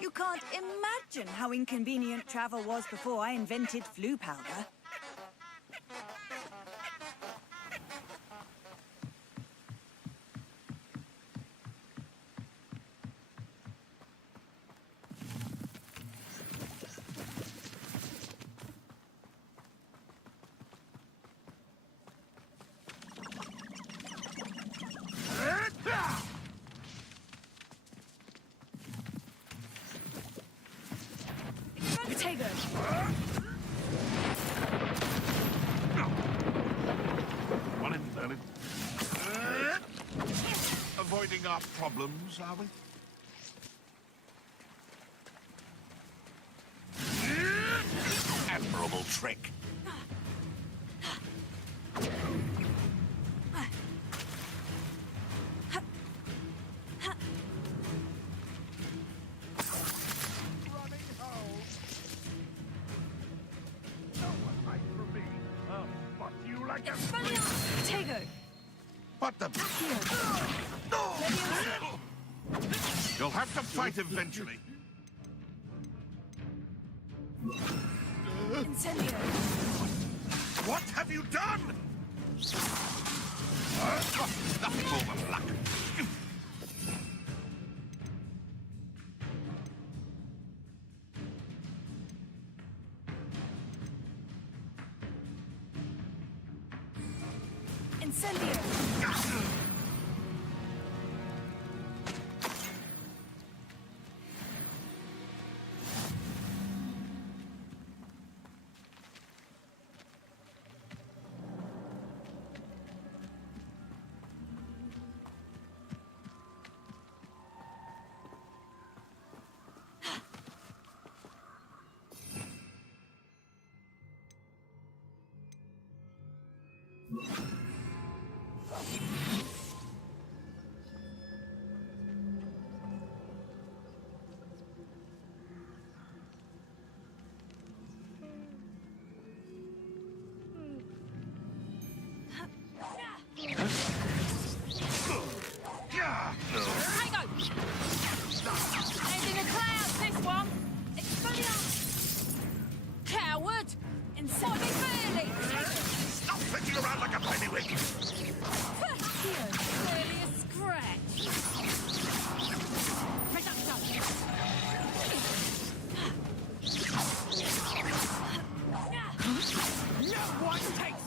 You can't imagine how inconvenient travel was before I invented flu powder. One invalid. Avoiding our problems, are we? Admirable trick. What the? You'll have to fight eventually. Incendio. What have you done? Nothing more than luck. Incendio.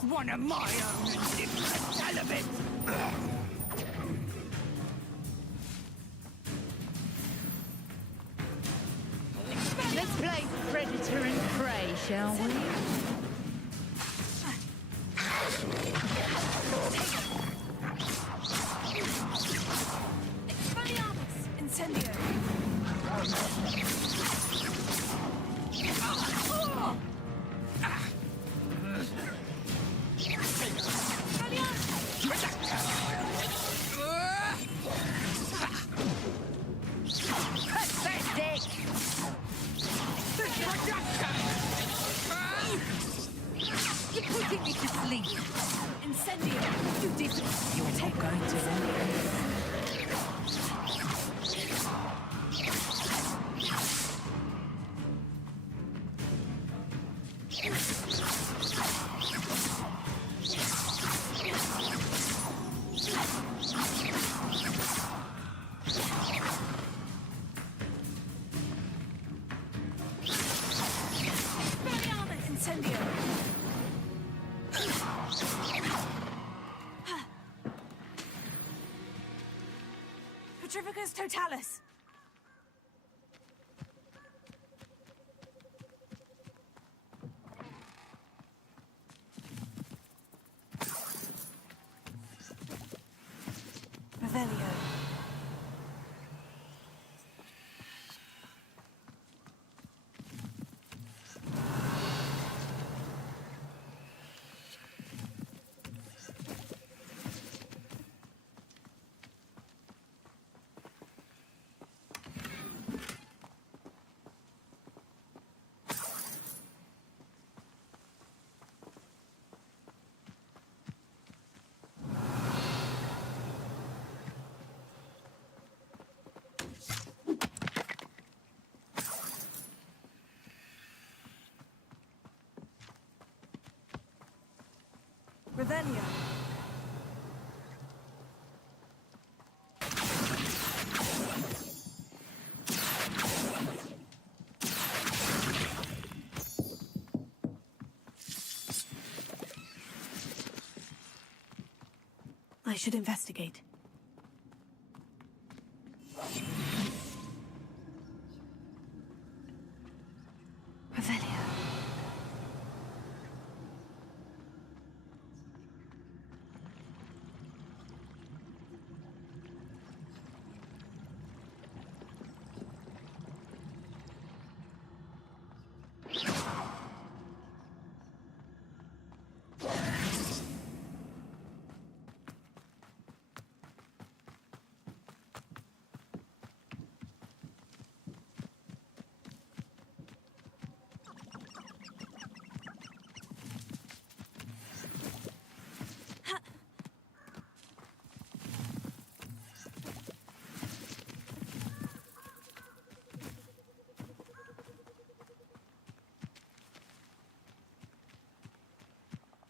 One of my own and dip the hell of it! Let's play predator and prey, shall we? Expelliarmus! Incendio! You're putting me to sleep. Incendio! You did. You're not going to win. Petrificus totalis! Revelio. Revelio. I should investigate. Revelio.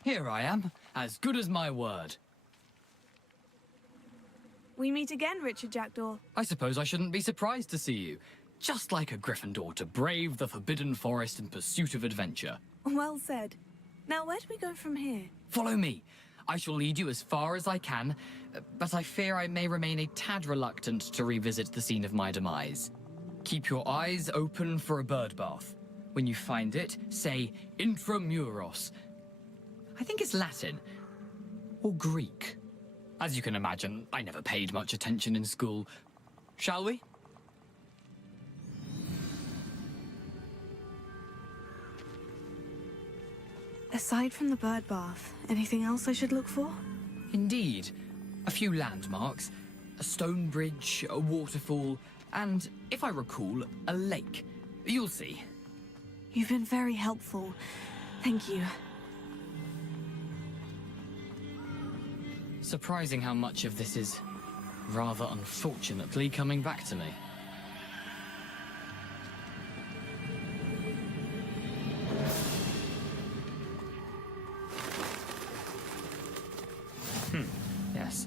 Here I am, as good as my word. We meet again, Richard Jackdaw. I suppose I shouldn't be surprised to see you. Just like a Gryffindor to brave the Forbidden Forest in pursuit of adventure. Well said. Now, where do we go from here? Follow me. I shall lead you as far as I can, but I fear I may remain a tad reluctant to revisit the scene of my demise. Keep your eyes open for a bird bath. When you find it, say intramuros. I think it's Latin. Or Greek. As you can imagine, I never paid much attention in school. Shall we? Aside from the bird bath, anything else I should look for? Indeed. A few landmarks. A stone bridge, a waterfall, and, if I recall, a lake. You'll see. You've been very helpful. Thank you. Surprising how much of this is, rather unfortunately, coming back to me. Yes.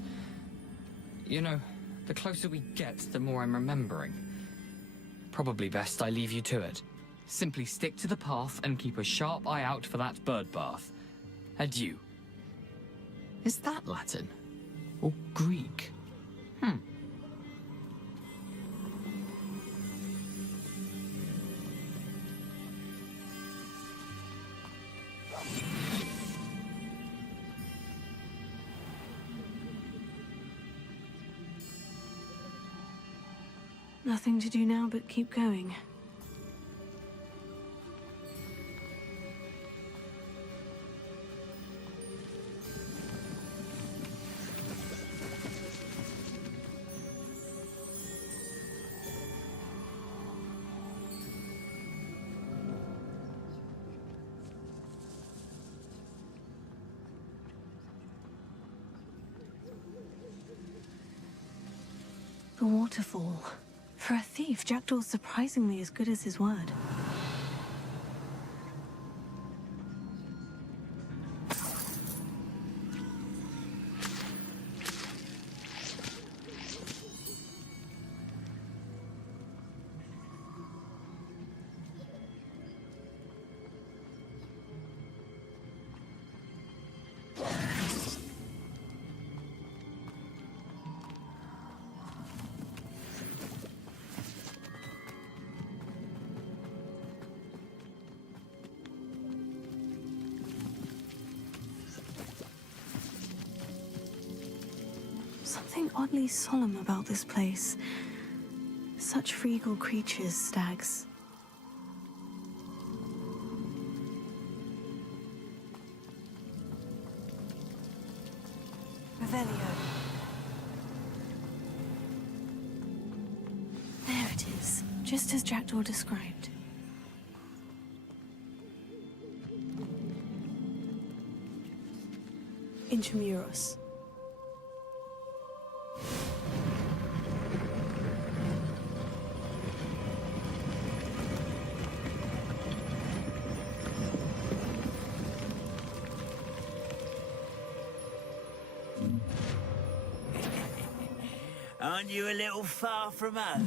You know, the closer we get, the more I'm remembering. Probably best I leave you to it. Simply stick to the path and keep a sharp eye out for that bird bath. Adieu. Is that Latin? Or Greek? Nothing to do now but keep going. The waterfall. For a thief, Jackdaw's surprisingly as good as his word. Something oddly solemn about this place. Such regal creatures, stags. Revelio. There it is, just as Jackdaw described. Intramuros. Aren't you a little far from home?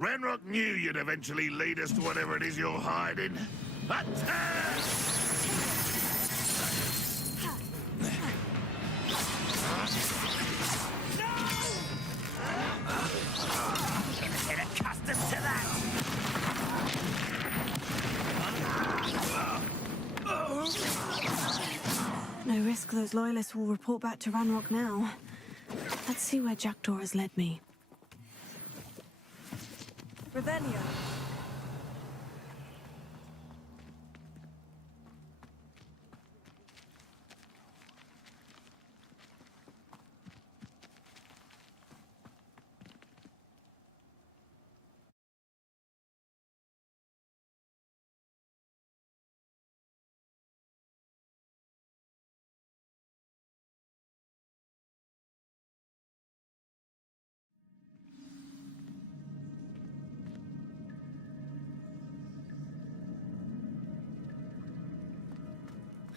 Ranrock knew you'd eventually lead us to whatever it is you're hiding. Attack! Get accustomed to that! No risk those loyalists will report back to Ranrock now. Let's see where Jackdaw has led me. Revelio.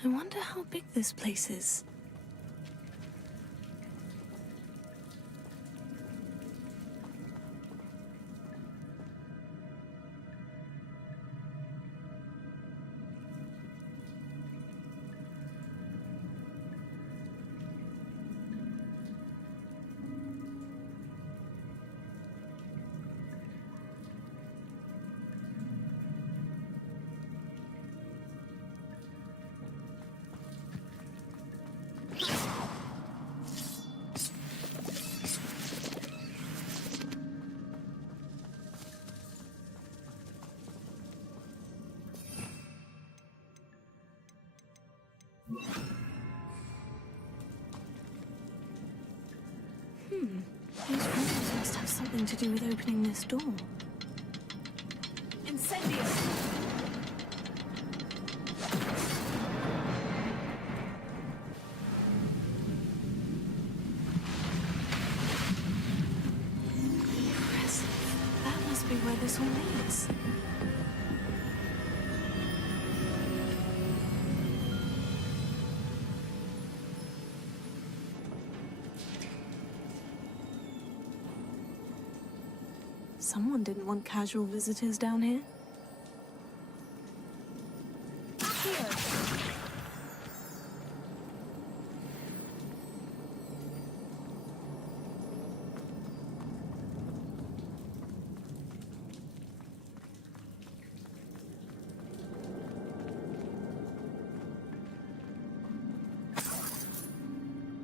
I wonder how big this place is. These rules must have something to do with opening this door. Incendio! Impressive. That must be where this all leads. Someone didn't want casual visitors down here. Here.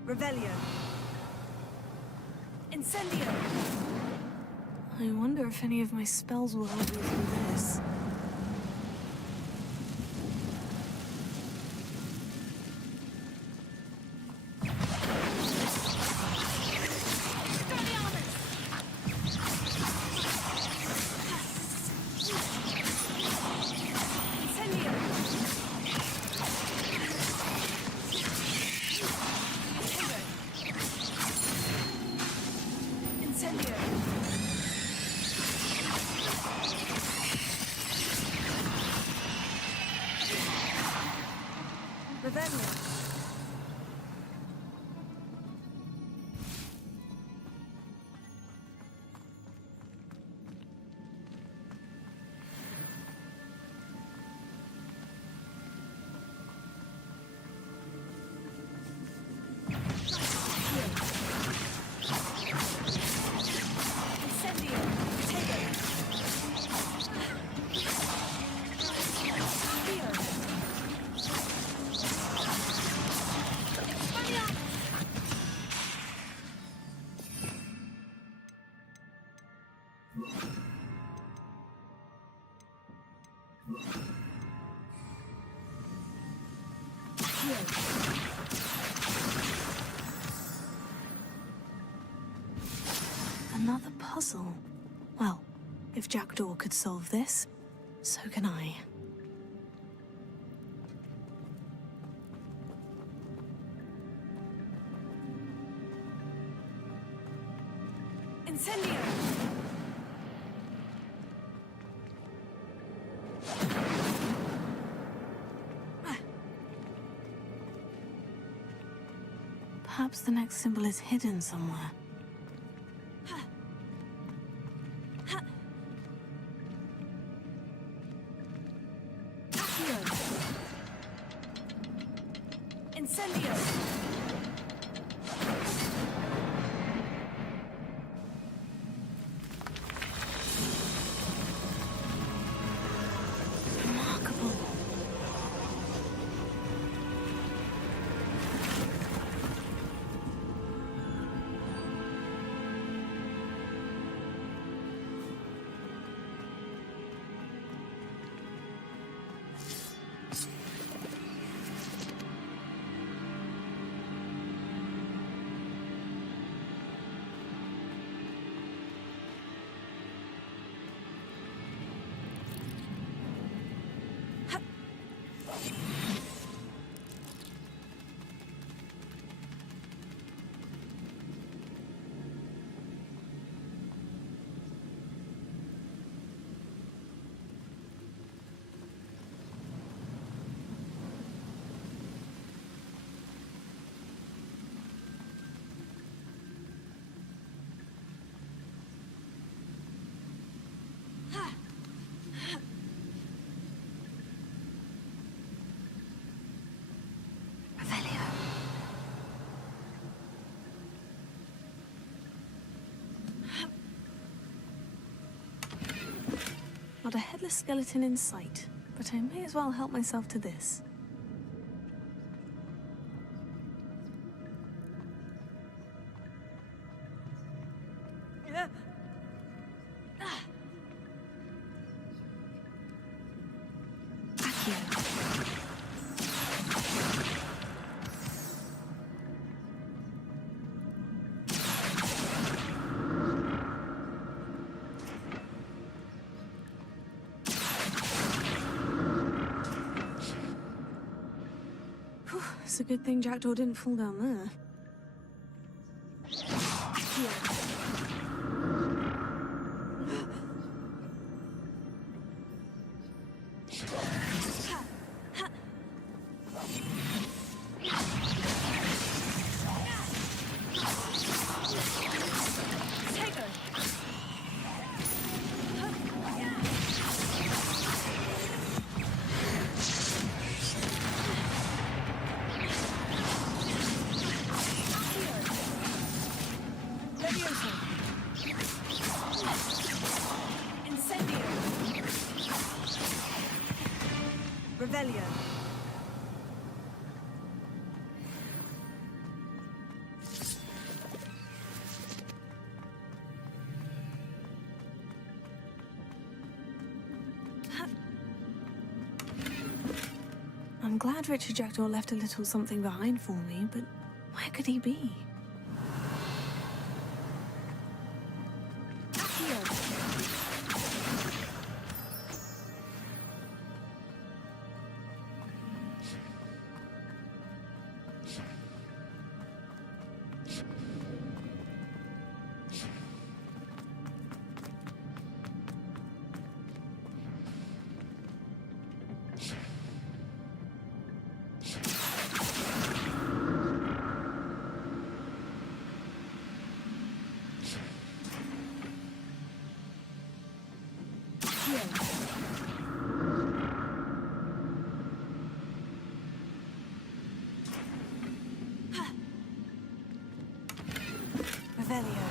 Revelio. Incendio. I wonder if any of my spells will help me through this. Another puzzle. Well, if Jackdaw could solve this, so can I. Incendio! Perhaps the next symbol is hidden somewhere. Incendio! Remarkable. Not a headless skeleton in sight, but I may as well help myself to this. It's a good thing Jackdaw didn't fall down there. Revelio. I'm glad Richard Jackdaw left a little something behind for me, but where could he be? Revelio.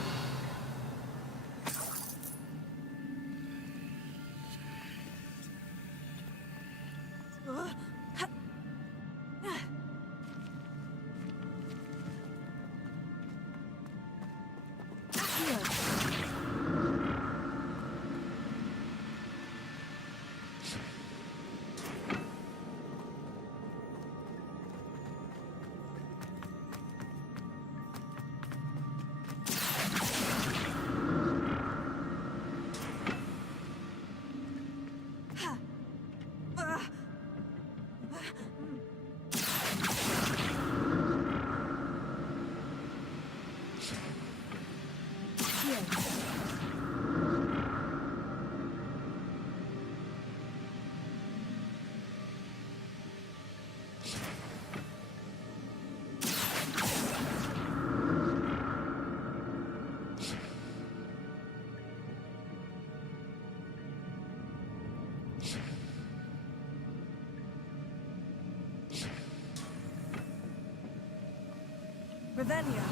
Revelio.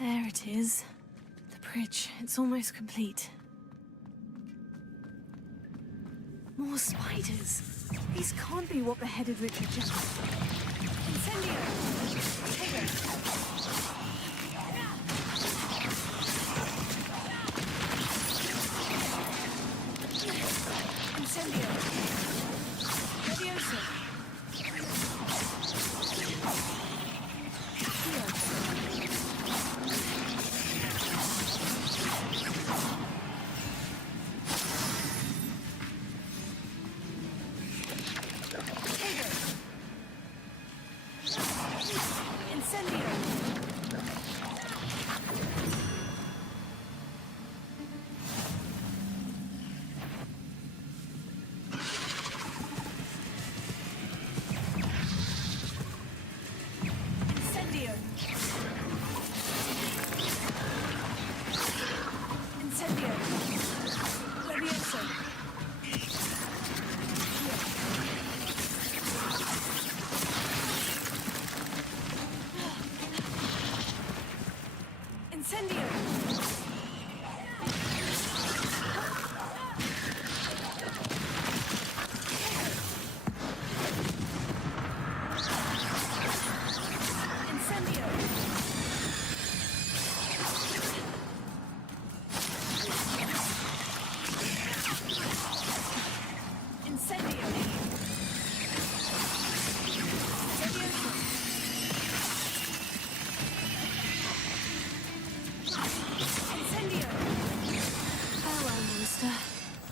There it is. The bridge. It's almost complete. More spiders. These can't be what beheaded Richard Jones. Incendio! Take it! Incendio! Levioso!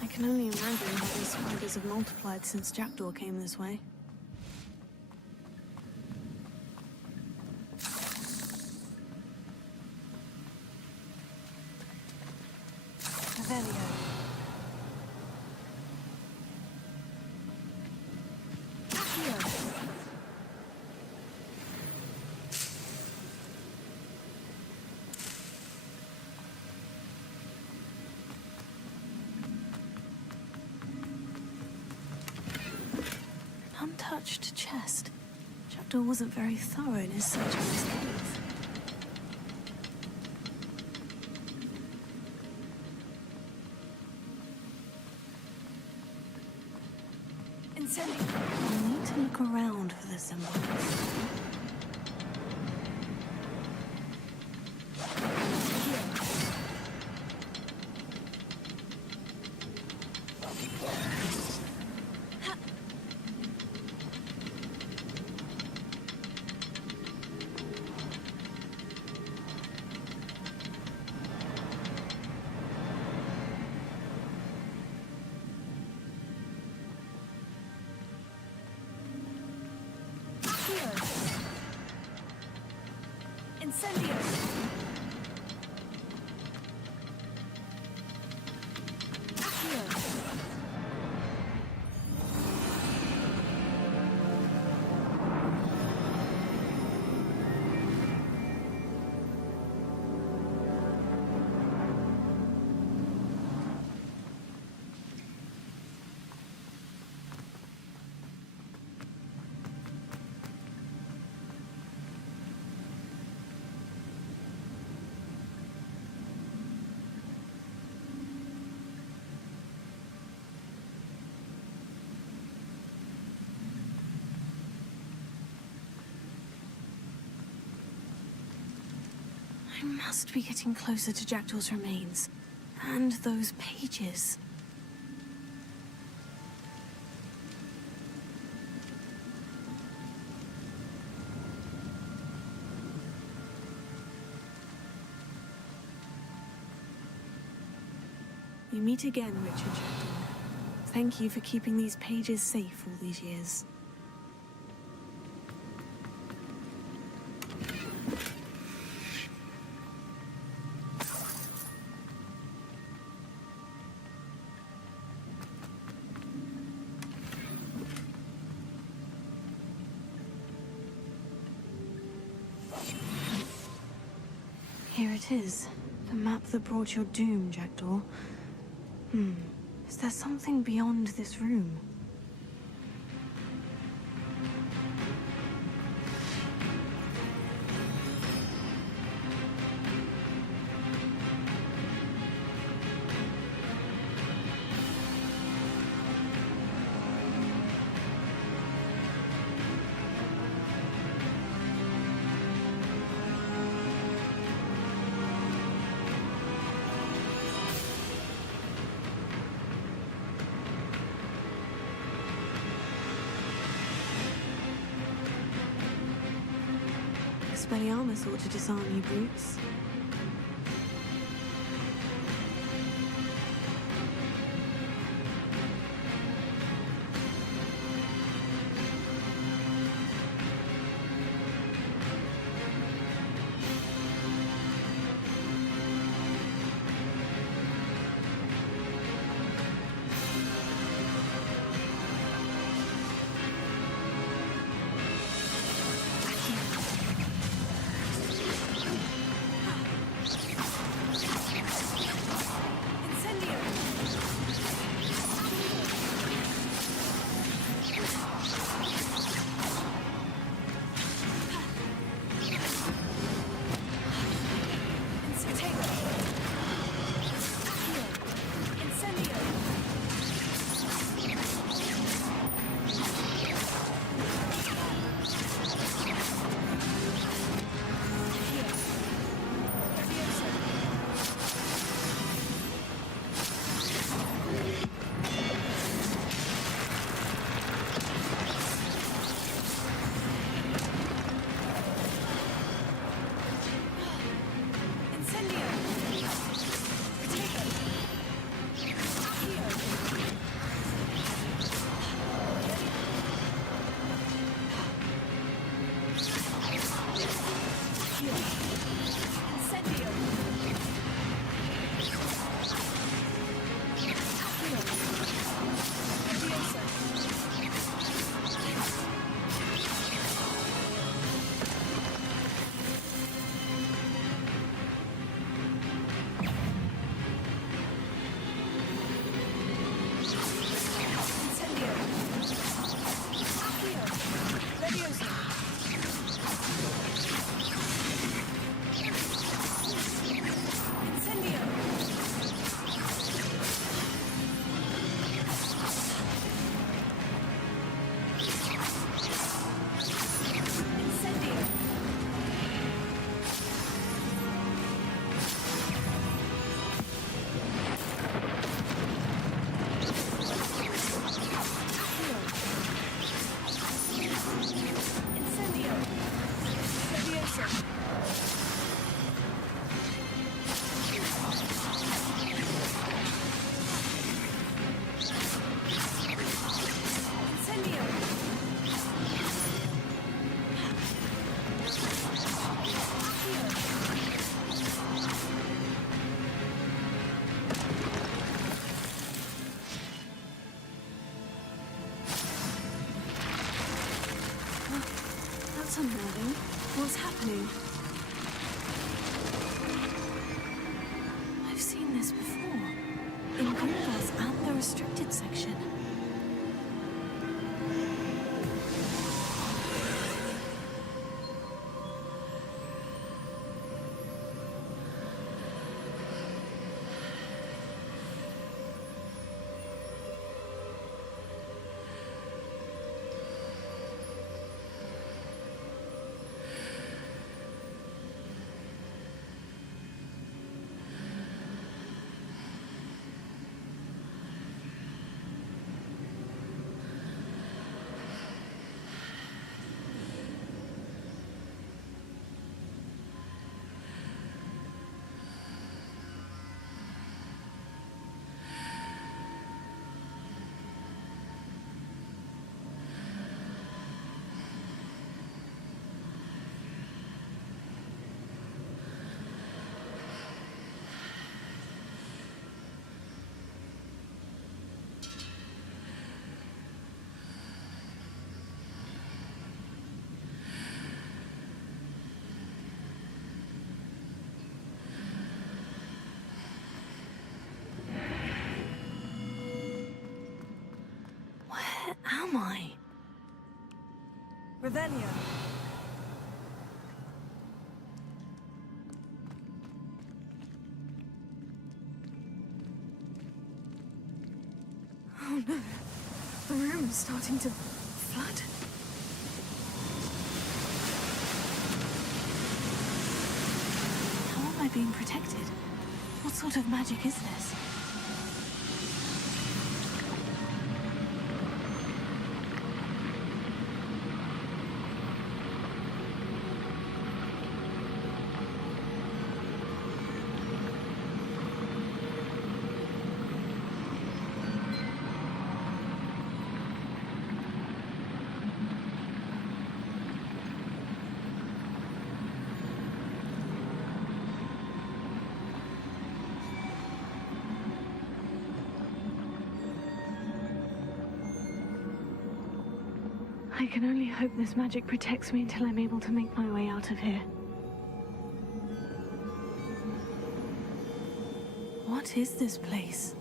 I can only imagine how these spiders have multiplied since Jackdaw came this way. Revelio. Untouched chest. Jackdaw wasn't very thorough in his search of this cave. I need to look around for the symbol. I must be getting closer to Jackdaw's remains. And those pages. We meet again, Richard Jackdaw. Thank you for keeping these pages safe all these years. Here it is. The map that brought your doom, Jackdaw. Is there something beyond this room? Expelliarmus ought to disarm you brutes. What's happening? I've seen this before. In Gryffindor's and the restricted section. Where am I? Revelio. Oh no. The room is starting to flood. How am I being protected? What sort of magic is this? I can only hope this magic protects me until I'm able to make my way out of here. What is this place?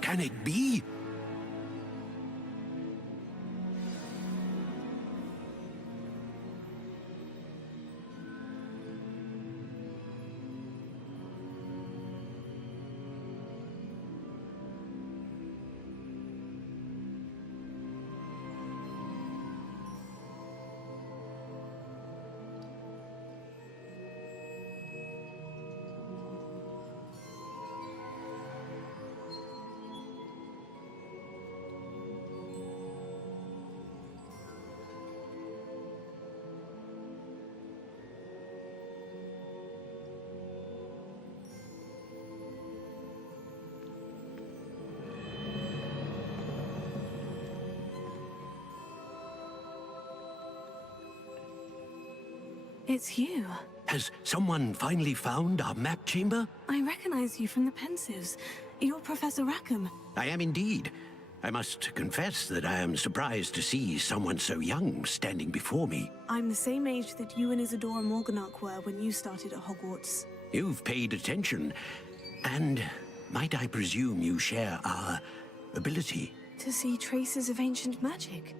Can it be? It's you. Has someone finally found our map chamber? I recognize you from the Pensives. You're Professor Rackham. I am indeed. I must confess that I am surprised to see someone so young standing before me. I'm the same age that you and Isadora Morganach were when you started at Hogwarts. You've paid attention, and might I presume you share our ability? To see traces of ancient magic?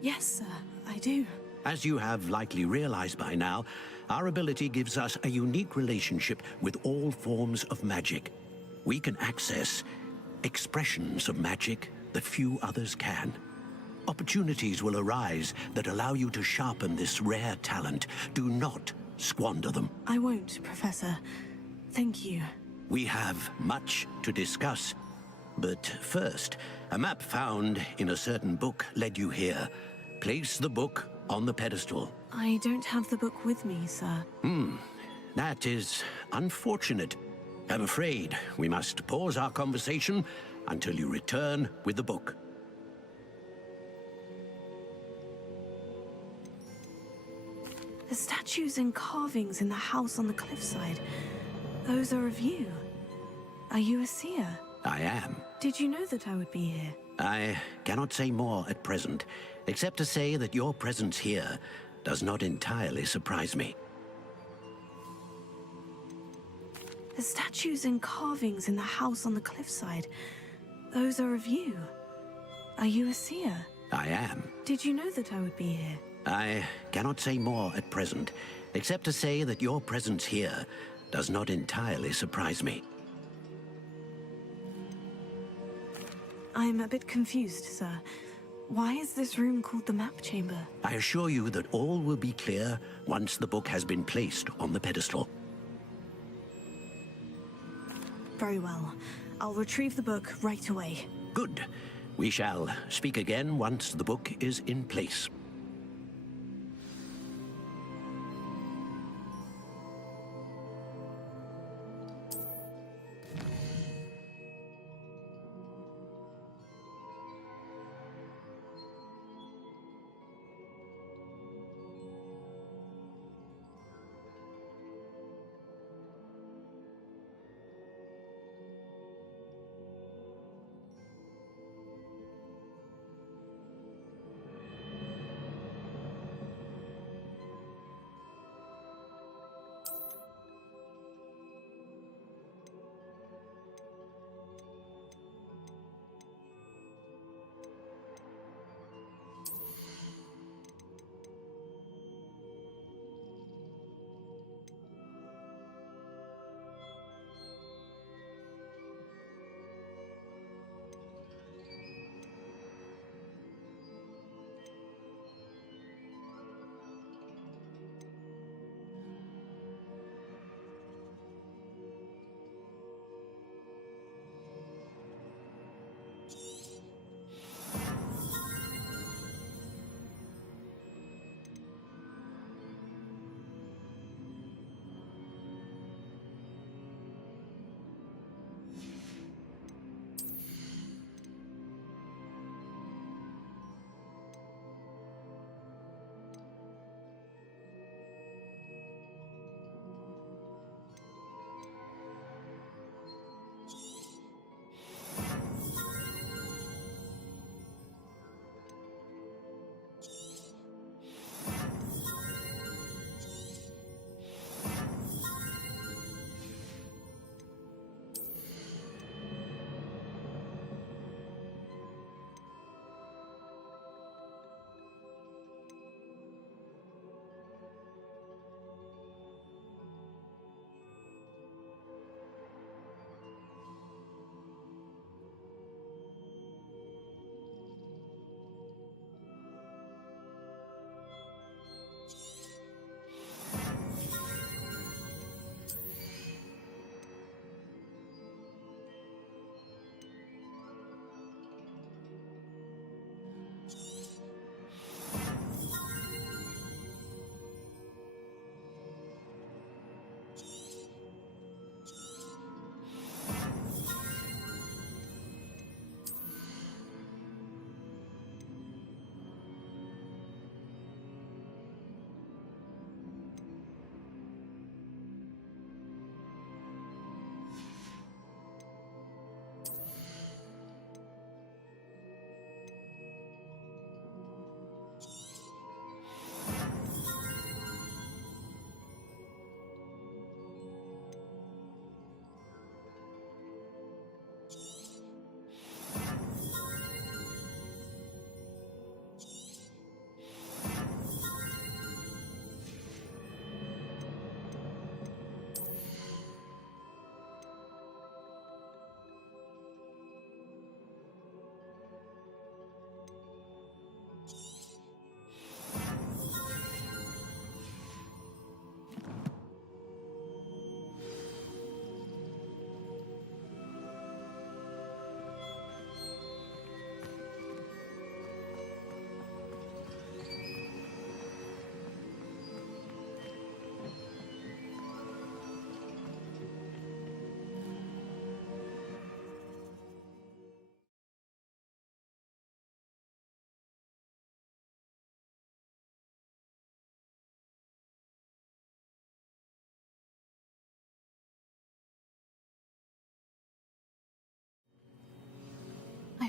Yes, sir, I do. As you have likely realized by now, our ability gives us a unique relationship with all forms of magic. We can access expressions of magic that few others can. Opportunities will arise that allow you to sharpen this rare talent. Do not squander them. I won't, Professor. Thank you. We have much to discuss. But first, a map found in a certain book led you here. Place the book on the pedestal. I don't have the book with me, sir. That is unfortunate. I'm afraid we must pause our conversation until you return with the book. The statues and carvings in the house on the cliffside, those are of you. Are you a seer? I am. Did you know that I would be here? I cannot say more at present, except to say that your presence here does not entirely surprise me. The statues and carvings in the house on the cliffside, those are of you. Are you a seer? I am. Did you know that I would be here? I cannot say more at present, except to say that your presence here does not entirely surprise me. I'm a bit confused, sir. Why is this room called the map chamber? I assure you that all will be clear once the book has been placed on the pedestal. Very well. I'll retrieve the book right away. Good. We shall speak again once the book is in place.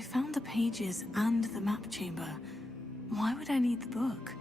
found the pages and the map chamber. Why would I need the book?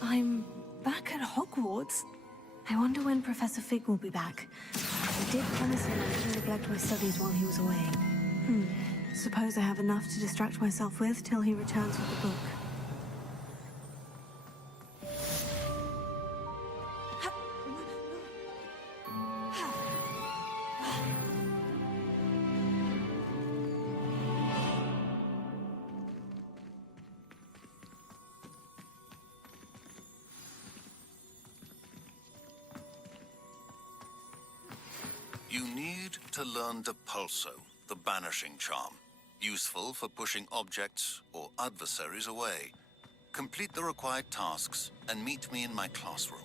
I'm back at Hogwarts. I wonder when Professor Fig will be back. I did promise him I wouldn't neglect my studies while he was away. Suppose I have enough to distract myself with till he returns with the book. You need to learn Depulso, the banishing charm. Useful for pushing objects or adversaries away. Complete the required tasks and meet me in my classroom.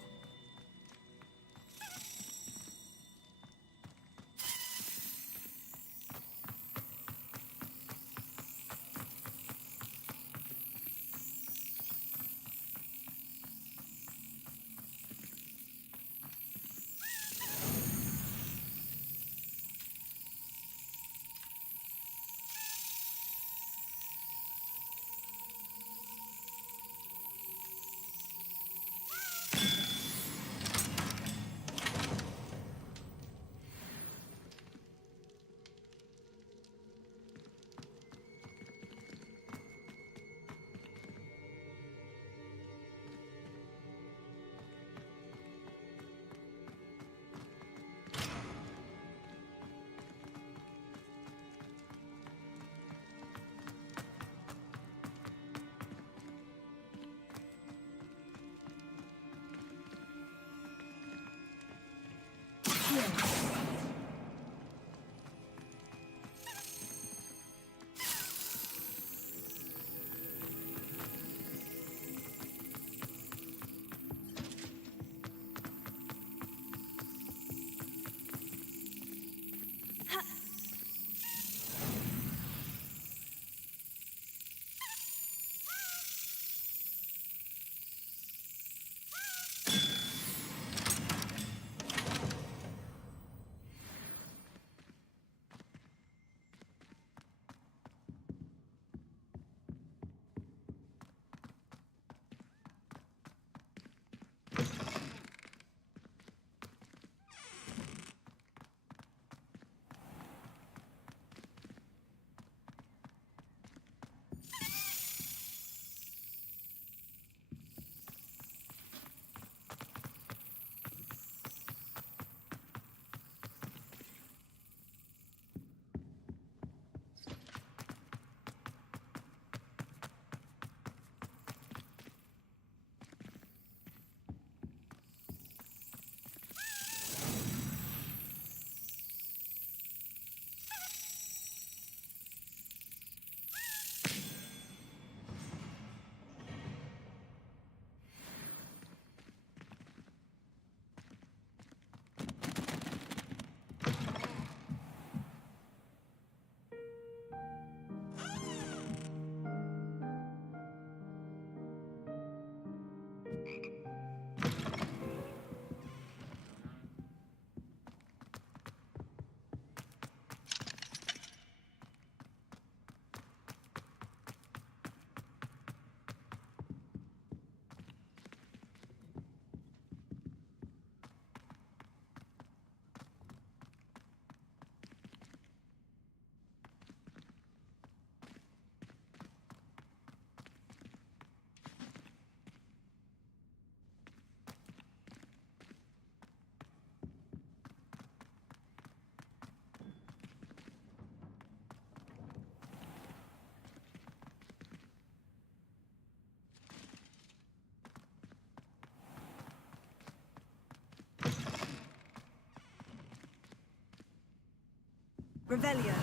Revelio.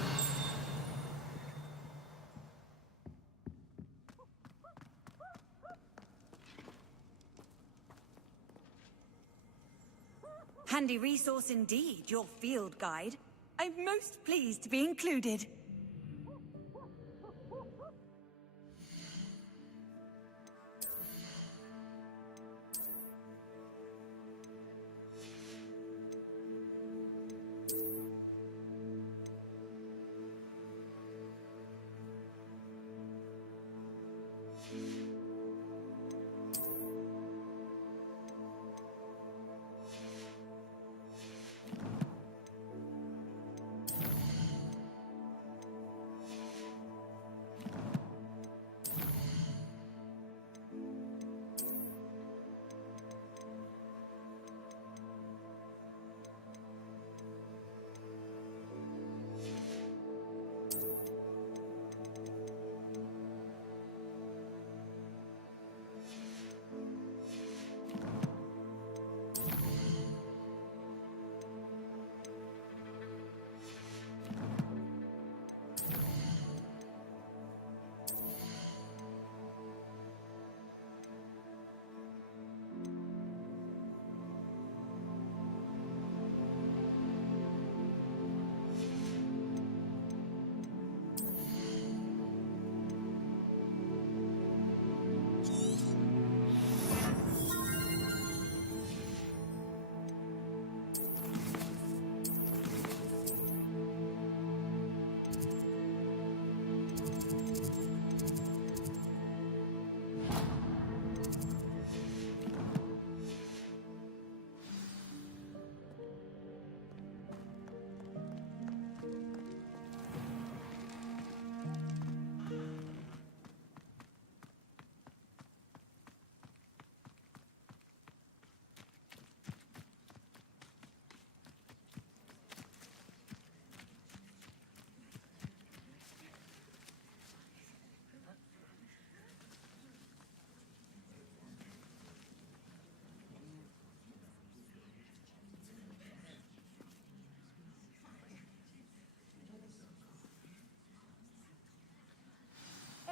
Handy resource indeed, your field guide. I'm most pleased to be included.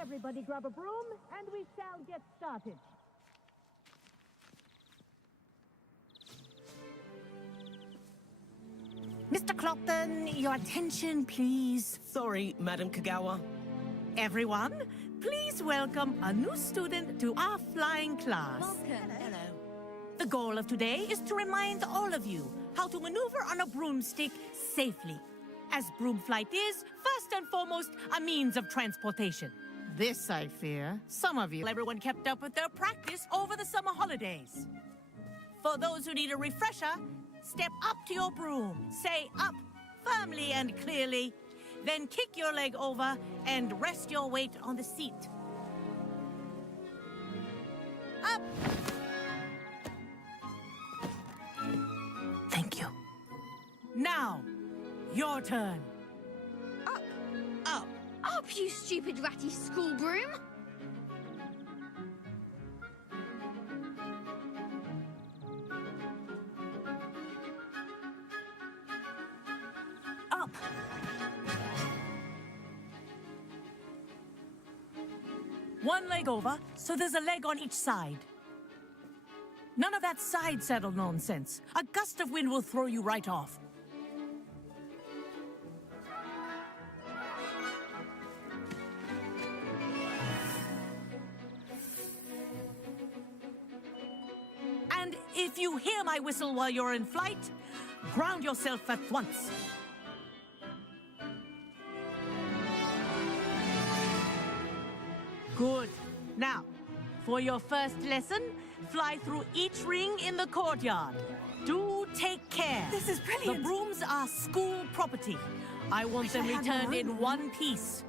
Everybody grab a broom, and we shall get started. Mr. Clopton, your attention, please. Sorry, Madam Kagawa. Everyone, please welcome a new student to our flying class. Welcome. Hello. The goal of today is to remind all of you how to maneuver on a broomstick safely, as broom flight is, first and foremost, a means of transportation. This, I fear, some of you, everyone kept up with their practice over the summer holidays. For those who need a refresher, step up to your broom, say up firmly and clearly, then kick your leg over and rest your weight on the seat. Up! Thank you. Now, your turn. Up. Up. Up, you stupid ratty school broom! Up. One leg over, so there's a leg on each side. None of that side saddle nonsense. A gust of wind will throw you right off. And if you hear my whistle while you're in flight, ground yourself at once. Good. Now, for your first lesson, fly through each ring in the courtyard. Do take care. This is brilliant. The brooms are school property. I want them I had my returned in own. one piece.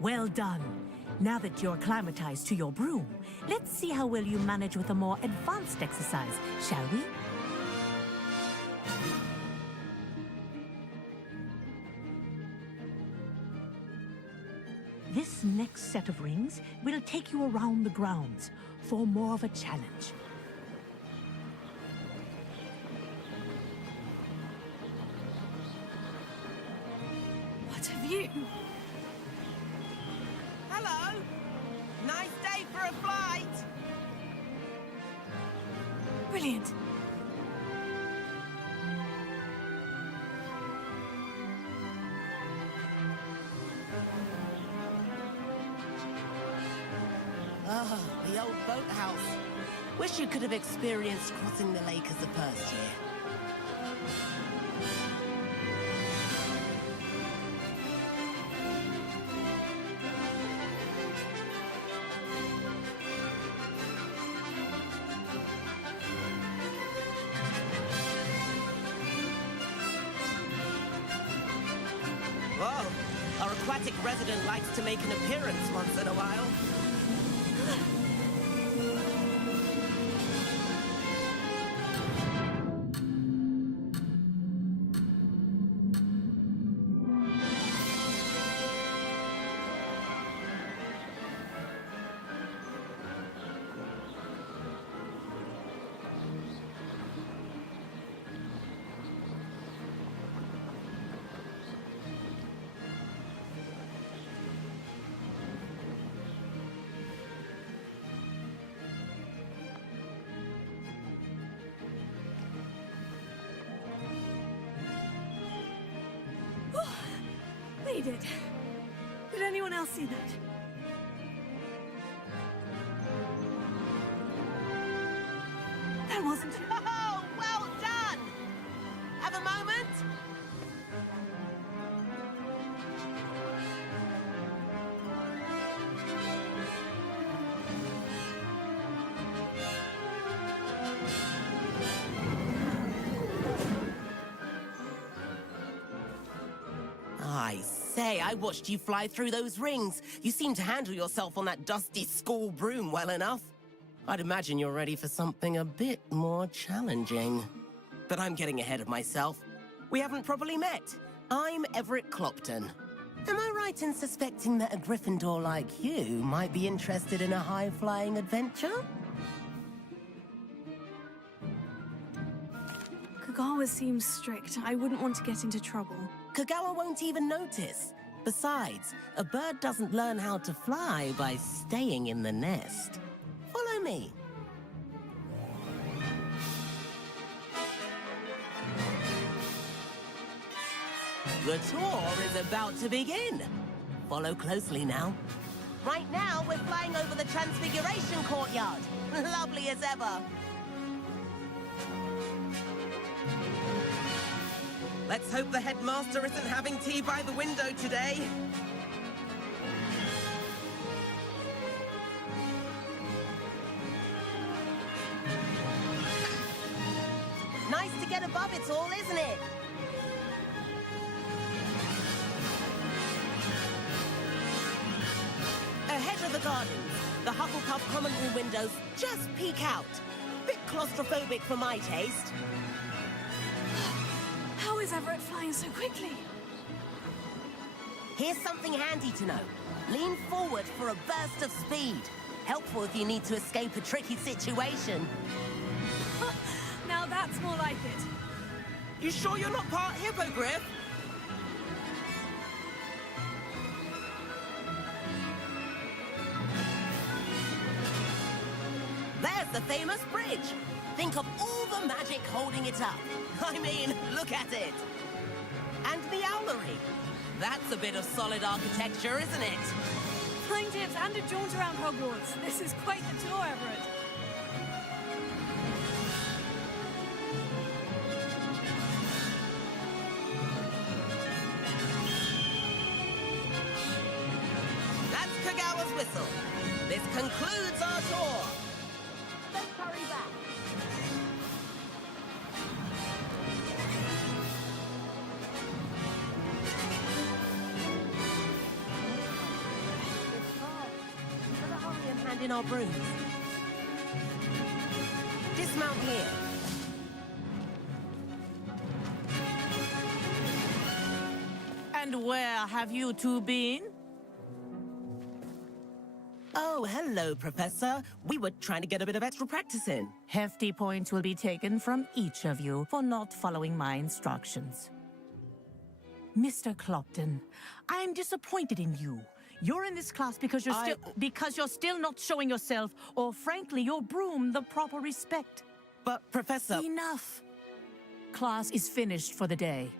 Well done. Now that you're acclimatized to your broom, let's see how well you manage with a more advanced exercise, shall we? This next set of rings will take you around the grounds for more of a challenge. What have you? Hello! Nice day for a flight! Brilliant. Ah, the old boathouse. Wish you could have experienced crossing the lake as a first year. Whoa, our aquatic resident likes to make an appearance once in a while. Made it. Did anyone else see that? That wasn't... Oh, well done! Have a moment? I say, I watched you fly through those rings. You seem to handle yourself on that dusty school broom well enough. I'd imagine you're ready for something a bit more challenging. But I'm getting ahead of myself. We haven't properly met. I'm Everett Clopton. Am I right in suspecting that a Gryffindor like you might be interested in a high-flying adventure? Kagawa seems strict. I wouldn't want to get into trouble. Kagawa won't even notice. Besides, a bird doesn't learn how to fly by staying in the nest. Follow me. The tour is about to begin. Follow closely now. Right now, we're flying over the Transfiguration Courtyard. Lovely as ever. Let's hope the headmaster isn't having tea by the window today. Nice to get above it all, isn't it? Ahead of the gardens, the Hufflepuff common room windows just peek out. Bit claustrophobic for my taste. How is Everett flying so quickly? Here's something handy to know. Lean forward for a burst of speed. Helpful if you need to escape a tricky situation. Now that's more like it. You sure you're not part hippogriff? There's the famous bridge. Think of all the magic holding it up. I mean, look at it. And the owlery. That's a bit of solid architecture, isn't it? Flying tips and a jaunt around Hogwarts. This is quite the tour, Everett. That's Kagawa's whistle. This concludes our tour. Let's hurry back. We better hurry and hand in our brooms. Dismount here. And where have you two been? Oh, hello, Professor. We were trying to get a bit of extra practice in. Hefty points will be taken from each of you for not following my instructions. Mr. Clopton, I am disappointed in you. You're in this class because you're still not showing yourself, or frankly, your broom the proper respect. But, Professor... Enough. Class is finished for the day.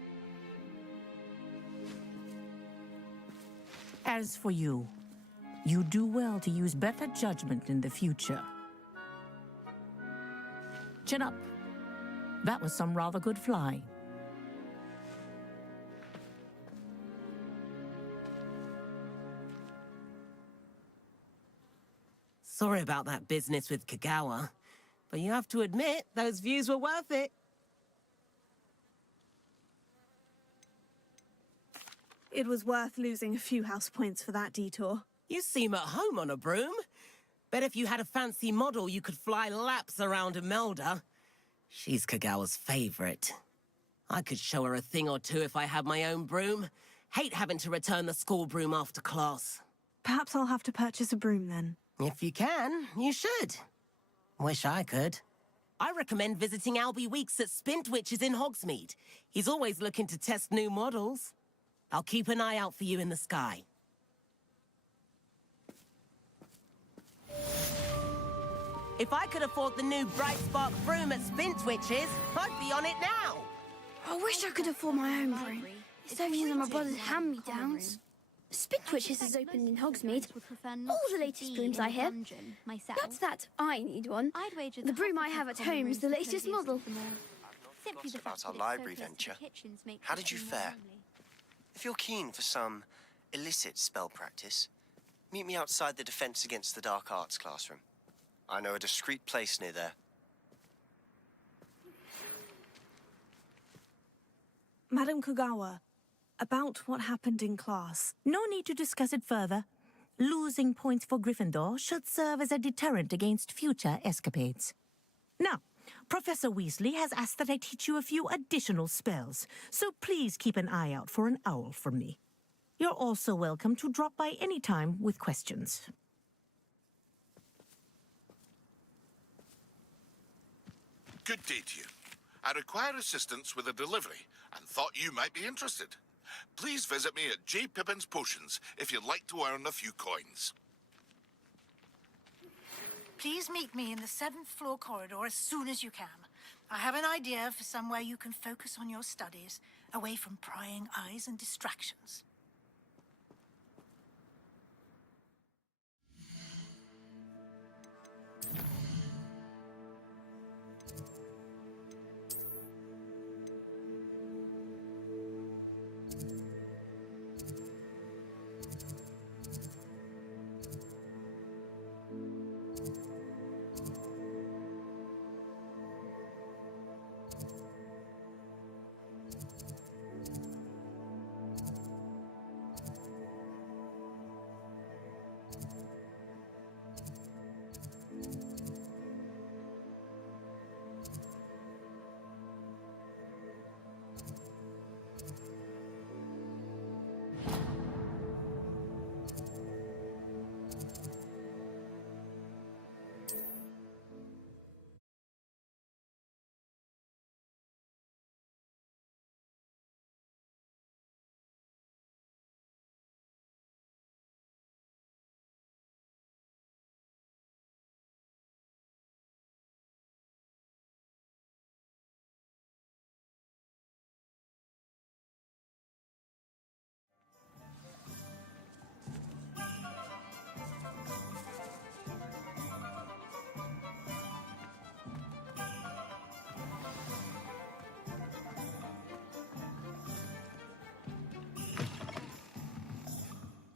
As for you, you do well to use better judgment in the future. Chin up. That was some rather good flying. Sorry about that business with Kagawa, but you have to admit, those views were worth it. It was worth losing a few house points for that detour. You seem at home on a broom. Bet if you had a fancy model, you could fly laps around Imelda. She's Kagawa's favorite. I could show her a thing or two if I had my own broom. Hate having to return the school broom after class. Perhaps I'll have to purchase a broom then. If you can, you should. Wish I could. I recommend visiting Albie Weeks at Spintwitches in Hogsmeade. He's always looking to test new models. I'll keep an eye out for you in the sky. If I could afford the new Bright Spark broom at Spintwitches, I'd be on it now. I wish I could afford my own broom. Instead of using my brother's hand-me-downs. Spintwitches is opened in Hogsmeade. All the latest brooms I hear. That's that I need one. The broom I have at home is the latest model. About our library venture. How did you fare? If you're keen for some illicit spell practice, meet me outside the Defense Against the Dark Arts classroom. I know a discreet place near there. Madam Kagawa, about what happened in class. No need to discuss it further. Losing points for Gryffindor should serve as a deterrent against future escapades. Now, Professor Weasley has asked that I teach you a few additional spells, so please keep an eye out for an owl from me. You're also welcome to drop by any time with questions. Good day to you. I require assistance with a delivery and thought you might be interested. Please visit me at J. Pippin's Potions if you'd like to earn a few coins. Please meet me in the 7th floor corridor as soon as you can. I have an idea for somewhere you can focus on your studies, away from prying eyes and distractions.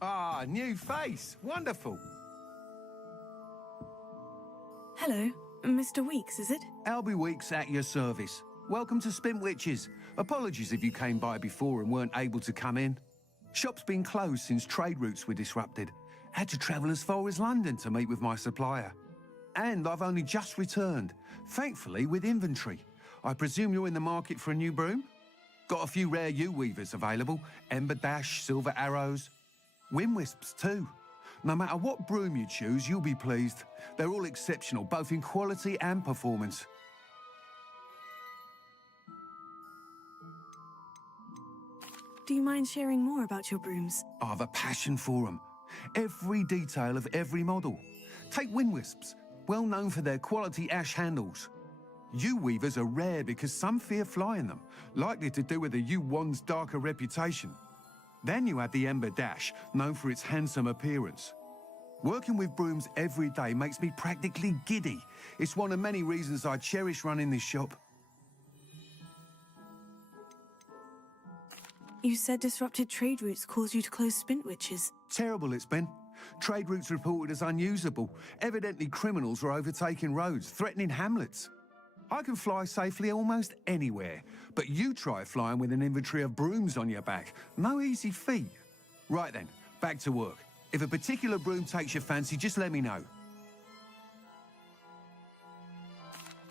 Ah, new face. Wonderful. Hello, Mr. Weeks, is it? Albie Weeks at your service. Welcome to Spintwitches. Apologies if you came by before and weren't able to come in. Shop's been closed since trade routes were disrupted. Had to travel as far as London to meet with my supplier. And I've only just returned, thankfully with inventory. I presume you're in the market for a new broom? Got a few rare yew weavers available, Ember Dash, Silver Arrows, Wind Wisps too. No matter what broom you choose, you'll be pleased. They're all exceptional, both in quality and performance. Do you mind sharing more about your brooms? I have a passion for them. Every detail of every model. Take wind wisps, well known for their quality ash handles. Yew weavers are rare because some fear flying them, likely to do with the yew wand's darker reputation. Then you have the Ember Dash, known for its handsome appearance. Working with brooms every day makes me practically giddy. It's one of many reasons I cherish running this shop. You said disrupted trade routes caused you to close Spintwitches. Terrible it's been. Trade routes reported as unusable. Evidently criminals were overtaking roads, threatening hamlets. I can fly safely almost anywhere, but you try flying with an inventory of brooms on your back. No easy feat. Right then, back to work. If a particular broom takes your fancy, just let me know.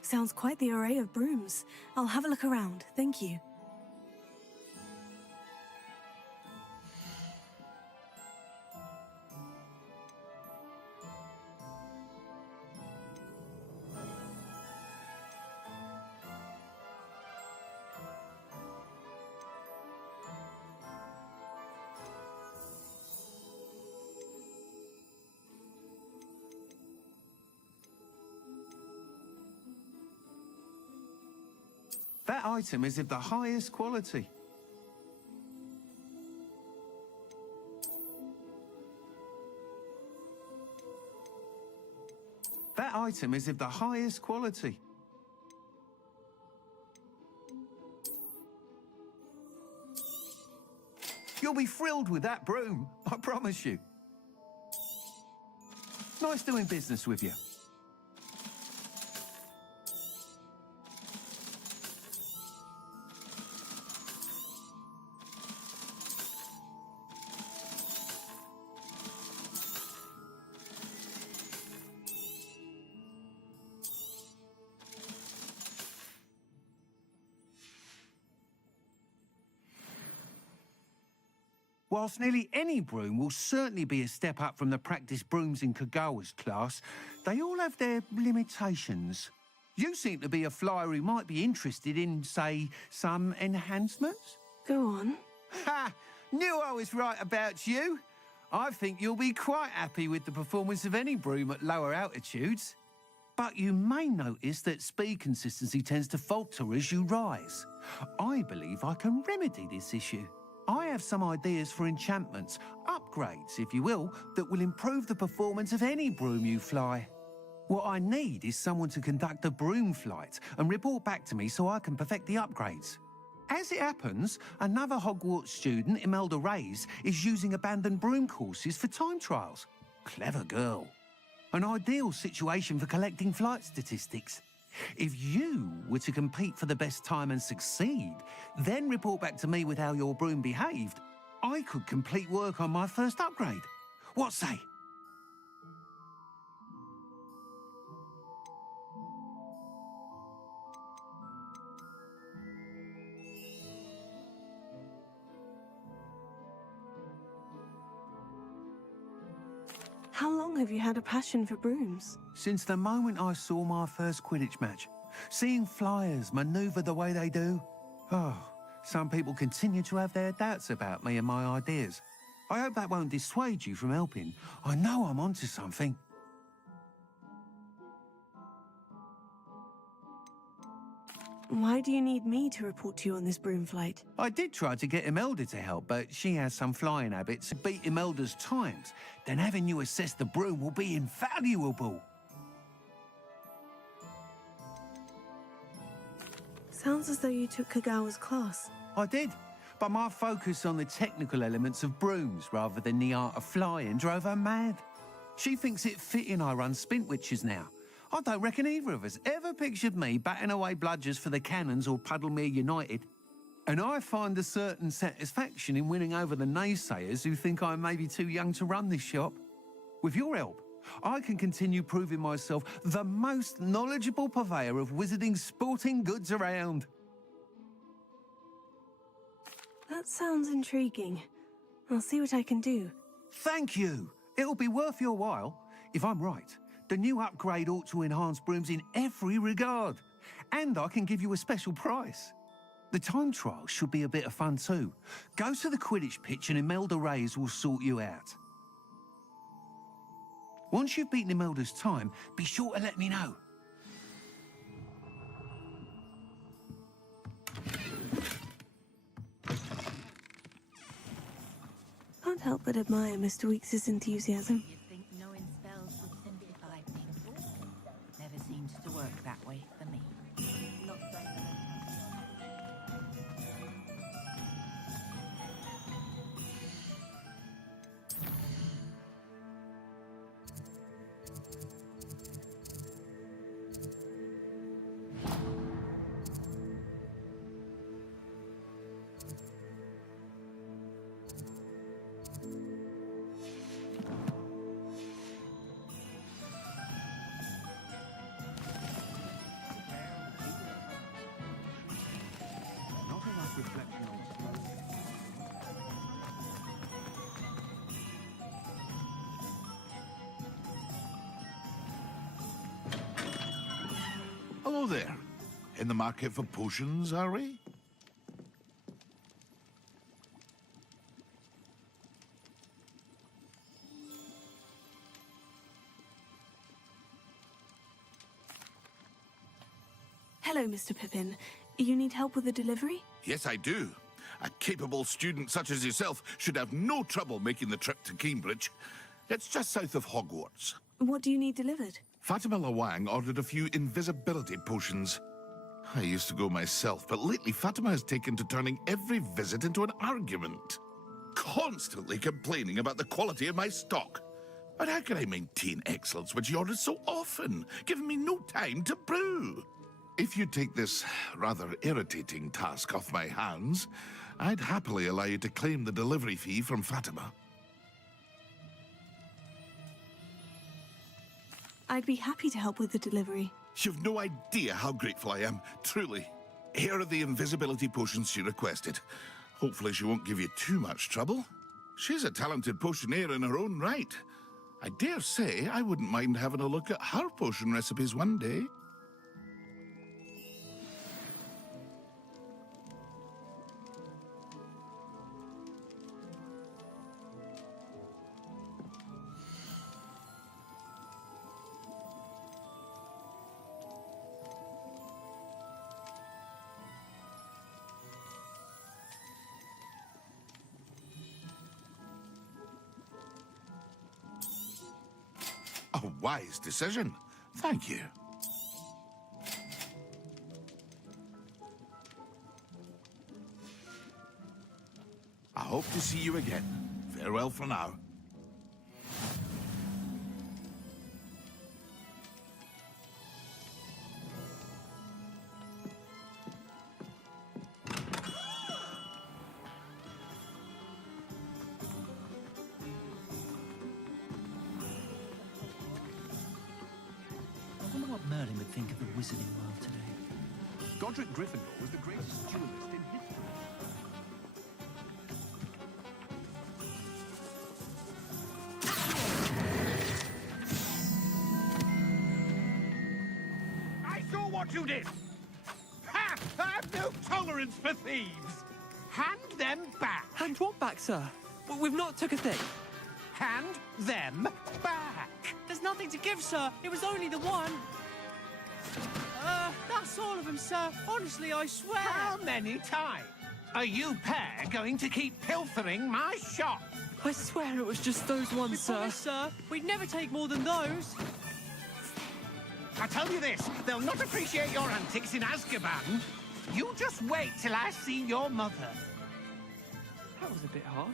Sounds quite the array of brooms. I'll have a look around, thank you. That item is of the highest quality. That item is of the highest quality. You'll be thrilled with that broom, I promise you. Nice doing business with you. Whilst nearly any broom will certainly be a step up from the practice brooms in Kagawa's class, they all have their limitations. You seem to be a flyer who might be interested in, say, some enhancements? Go on. Ha! Knew I was right about you. I think you'll be quite happy with the performance of any broom at lower altitudes. But you may notice that speed consistency tends to falter as you rise. I believe I can remedy this issue. I have some ideas for enchantments, upgrades, if you will, that will improve the performance of any broom you fly. What I need is someone to conduct a broom flight and report back to me so I can perfect the upgrades. As it happens, another Hogwarts student, Imelda Reyes, is using abandoned broom courses for time trials. Clever girl. An ideal situation for collecting flight statistics. If you were to compete for the best time and succeed, then report back to me with how your broom behaved, I could complete work on my first upgrade. What say? How long have you had a passion for brooms? Since the moment I saw my first Quidditch match. Seeing flyers manoeuvre the way they do. Oh, some people continue to have their doubts about me and my ideas. I hope that won't dissuade you from helping. I know I'm onto something. Why do you need me to report to you on this broom flight? I did try to get Imelda to help, but she has some flying habits. Beat Imelda's times, then having you assess the broom will be invaluable. Sounds as though you took Kagawa's class. I did, but my focus on the technical elements of brooms rather than the art of flying drove her mad. She thinks it fitting I run Spintwitches now. I don't reckon either of us ever pictured me batting away bludgers for the Cannons or Puddlemere United. And I find a certain satisfaction in winning over the naysayers who think I may be too young to run this shop. With your help, I can continue proving myself the most knowledgeable purveyor of wizarding sporting goods around. That sounds intriguing. I'll see what I can do. Thank you. It'll be worth your while. If I'm right, the new upgrade ought to enhance brooms in every regard. And I can give you a special price. The time trial should be a bit of fun too. Go to the Quidditch pitch and Imelda Reyes will sort you out. Once you've beaten Imelda's time, be sure to let me know. Can't help but admire Mr. Weekes' enthusiasm. You'd think knowing spells would simplify things. Never seems to work that way for me. Not enough reflection on spells. Hello there. In the market for potions, are we? Hello, Mr. Pippin. You need help with the delivery? Yes, I do. A capable student such as yourself should have no trouble making the trip to Cambridge. It's just south of Hogwarts. What do you need delivered? Fatima Lawang ordered a few invisibility potions. I used to go myself, but lately Fatima has taken to turning every visit into an argument. Constantly complaining about the quality of my stock. But how can I maintain excellence when she orders so often, giving me no time to brew? If you take this rather irritating task off my hands, I'd happily allow you to claim the delivery fee from Fatima. I'd be happy to help with the delivery. You've no idea how grateful I am, truly. Here are the invisibility potions she requested. Hopefully she won't give you too much trouble. She's a talented potioneer in her own right. I dare say I wouldn't mind having a look at her potion recipes one day. A wise decision. Thank you. I hope to see you again. Farewell for now. I wonder what Merlin would think of the wizarding world today. Godric Gryffindor was the greatest duelist in history. I saw what you did! Ha! I have no tolerance for thieves! Hand them back! Hand what back, sir? We've not took a thing. Hand them back! There's nothing to give, sir. It was only the one. That's all of them, sir. Honestly, I swear. How many times are you pair going to keep pilfering my shop? I swear it was just those ones, sir. Promise, sir. We'd never take more than those. I tell you this, they'll not appreciate your antics in Azkaban. You just wait till I see your mother. That was a bit harsh.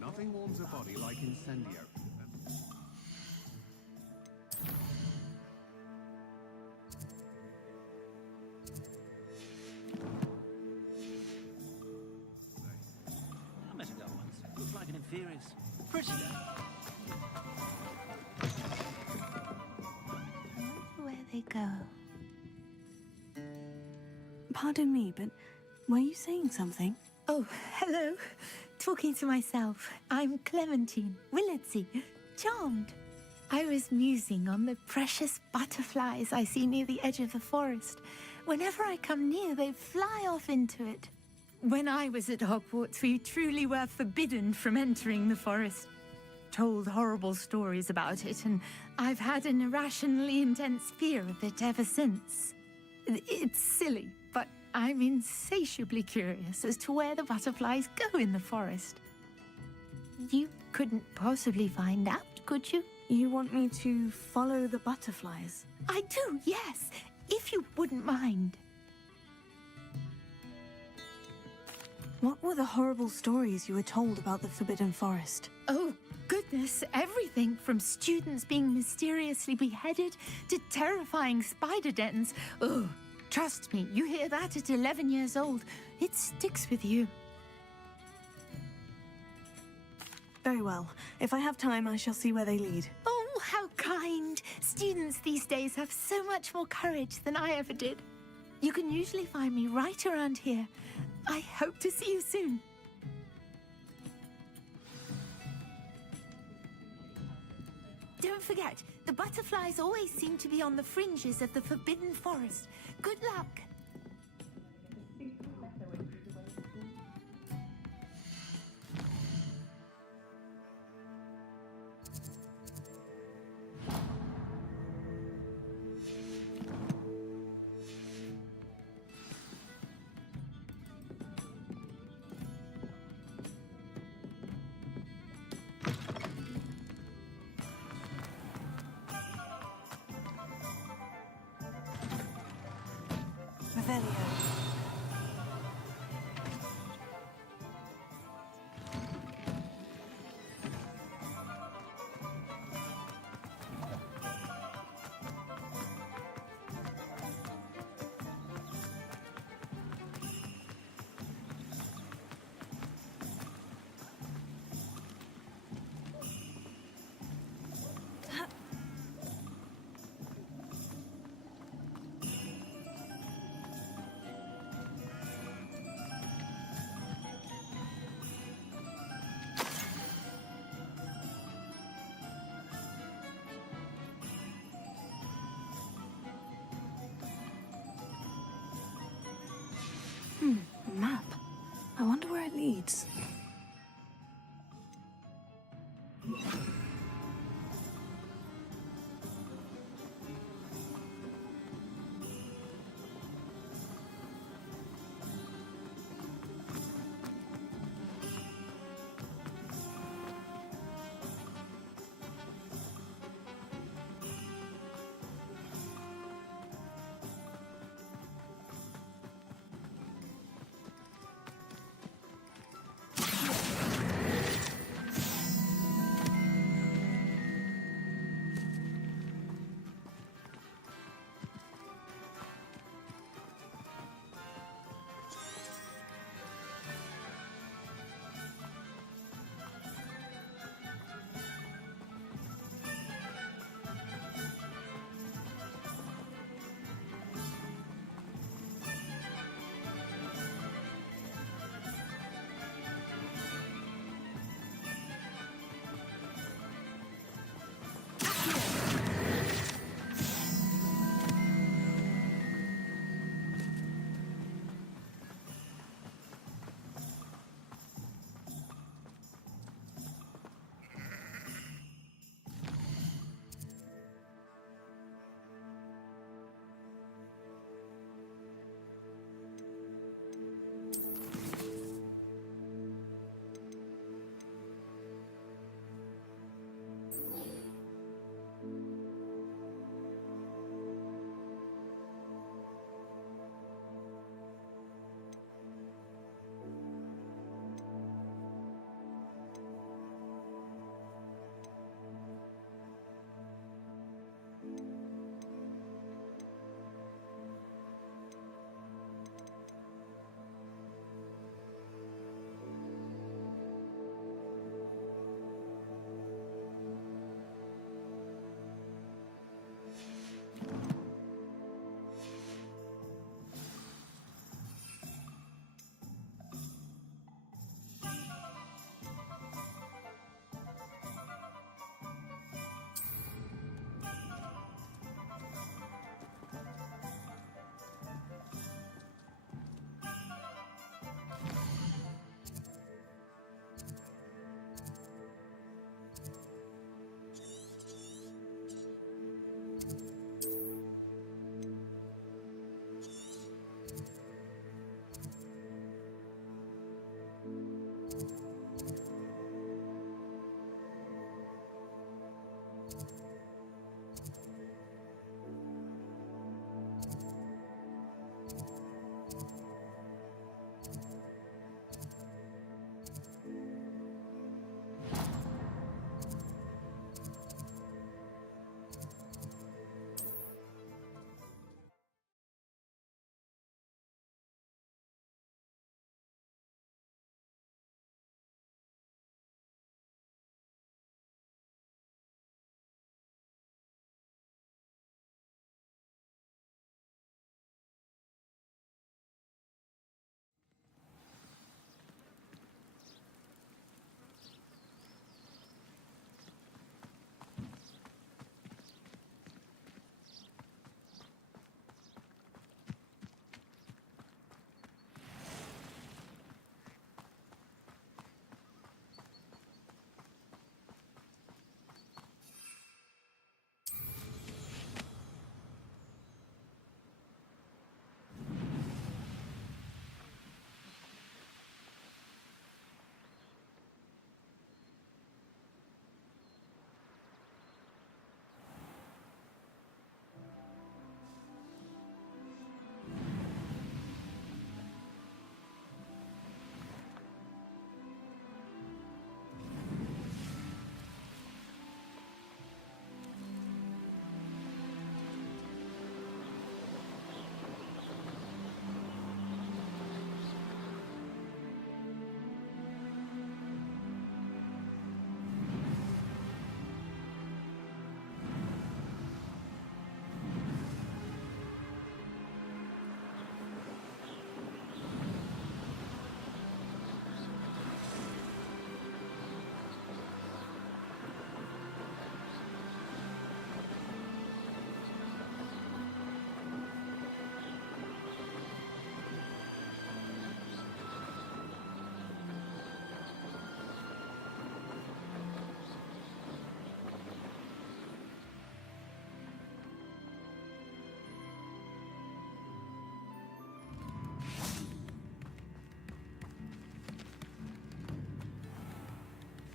Nothing warms a body like incendio. I met a girl once. Looked like an inferior's. Pretty girl. Where they go. Pardon me, but Were you saying something? Oh, hello. Talking to myself. I'm Clementine, Willardsey, charmed. I was musing on the precious butterflies I see near the edge of the forest. Whenever I come near, they fly off into it. When I was at Hogwarts, we truly were forbidden from entering the forest. Told horrible stories about it, and I've had an irrationally intense fear of it ever since. It's silly, but I'm insatiably curious as to where the butterflies go in the forest. You couldn't possibly find out, could you? You want me to follow the butterflies? I do, yes, if you wouldn't mind. What were the horrible stories you were told about the Forbidden Forest? Oh, goodness, everything from students being mysteriously beheaded to terrifying spider dens. Oh, trust me, you hear that at 11 years old, it sticks with you. Very well. If I have time, I shall see where they lead. Oh, how kind! Students these days have so much more courage than I ever did. You can usually find me right around here. I hope to see you soon. Don't forget, the butterflies always seem to be on the fringes of the Forbidden Forest. Good luck!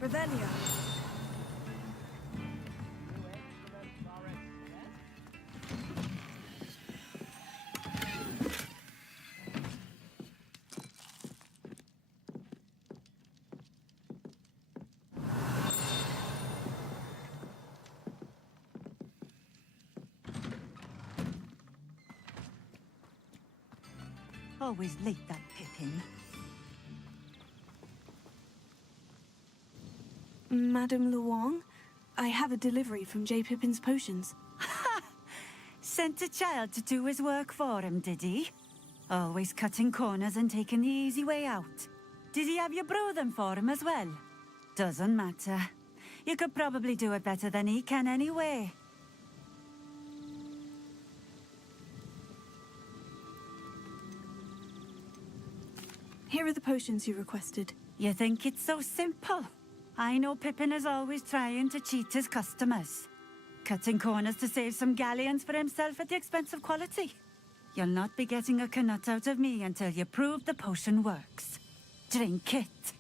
Revelio. Always late, that Pippin. Madame Luong, I have a delivery from J. Pippin's Potions. Ha! Sent a child to do his work for him, did he? Always cutting corners and taking the easy way out. Did he have you brew them for him as well? Doesn't matter. You could probably do it better than he can anyway. Here are the potions you requested. You think it's so simple? I know Pippin is always trying to cheat his customers. Cutting corners to save some galleons for himself at the expense of quality. You'll not be getting a canut out of me until you prove the potion works. Drink it.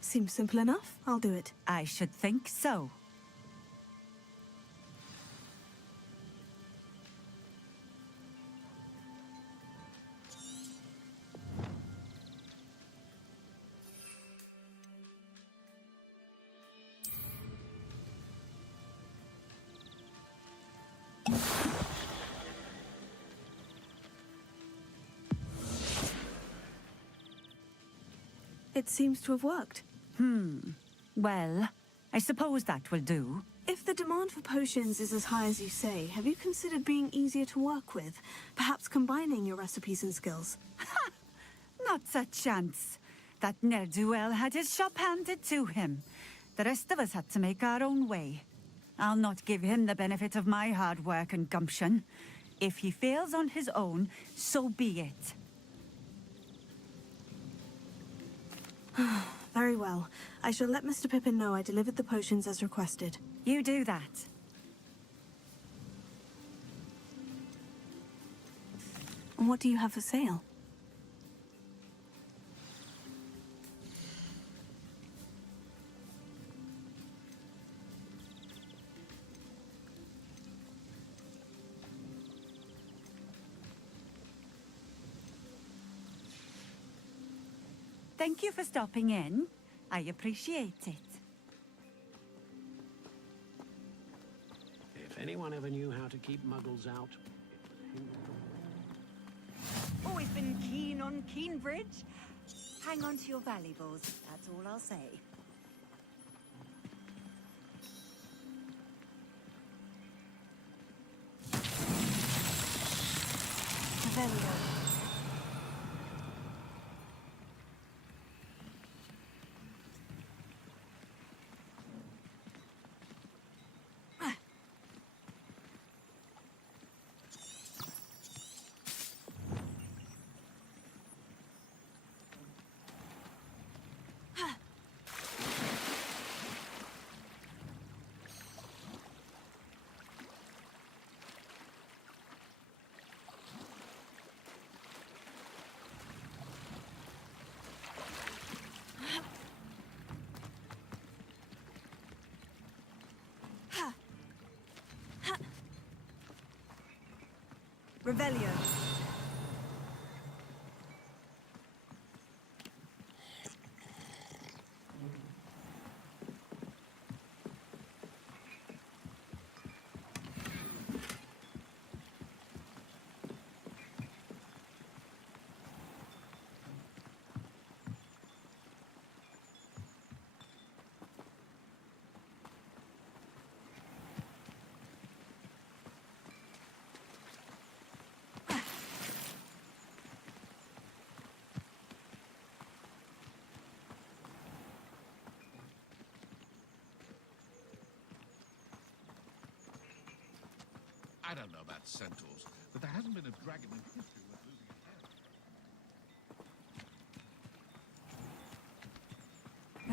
Seems simple enough. I'll do it. I should think so. It seems to have worked. Well, I suppose that will do. If the demand for potions is as high as you say, have you considered being easier to work with? Perhaps combining your recipes and skills? Ha! Not a chance. That ne'er-do-well had his shop handed to him. The rest of us had to make our own way. I'll not give him the benefit of my hard work and gumption. If he fails on his own, so be it. Very well. I shall let Mr. Pippin know I delivered the potions as requested. You do that. And what do you have for sale? Thank you for stopping in. I appreciate it. If anyone ever knew how to keep muggles out, Always been keen on Keenbridge. Hang on to your valuables, that's all I'll say. Revelio. Revelio. I don't know about centaurs, but there hasn't been a dragon in history worth losing a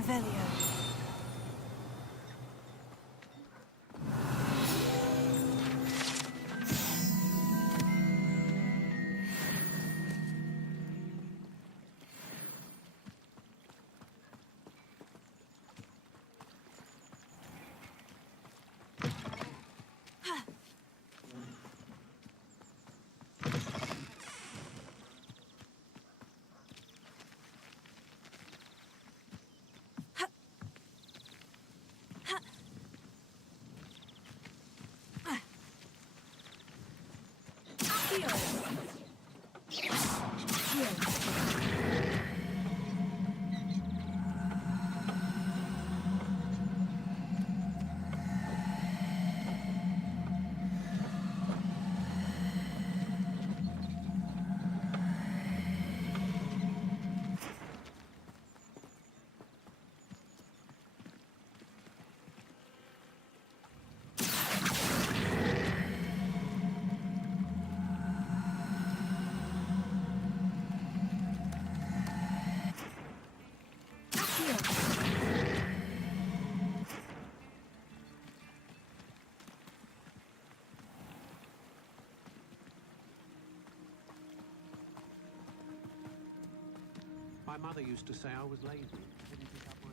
head. Revelio. my mother used to say I was lazy. Didn't pick up my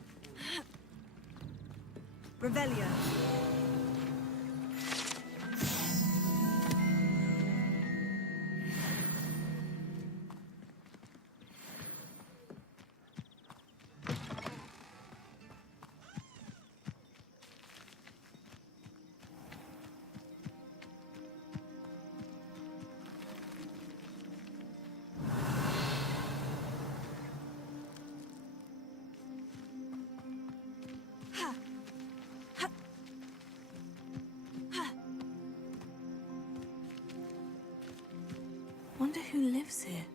phone. Revelio. Wonder who lives here.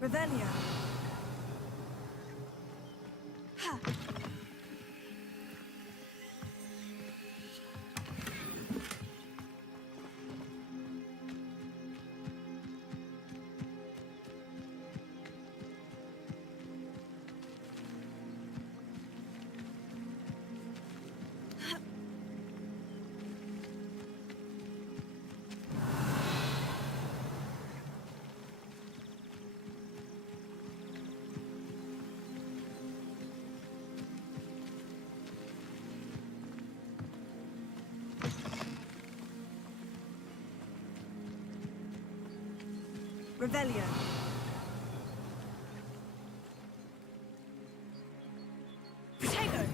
Revelio. Revelio. Potato.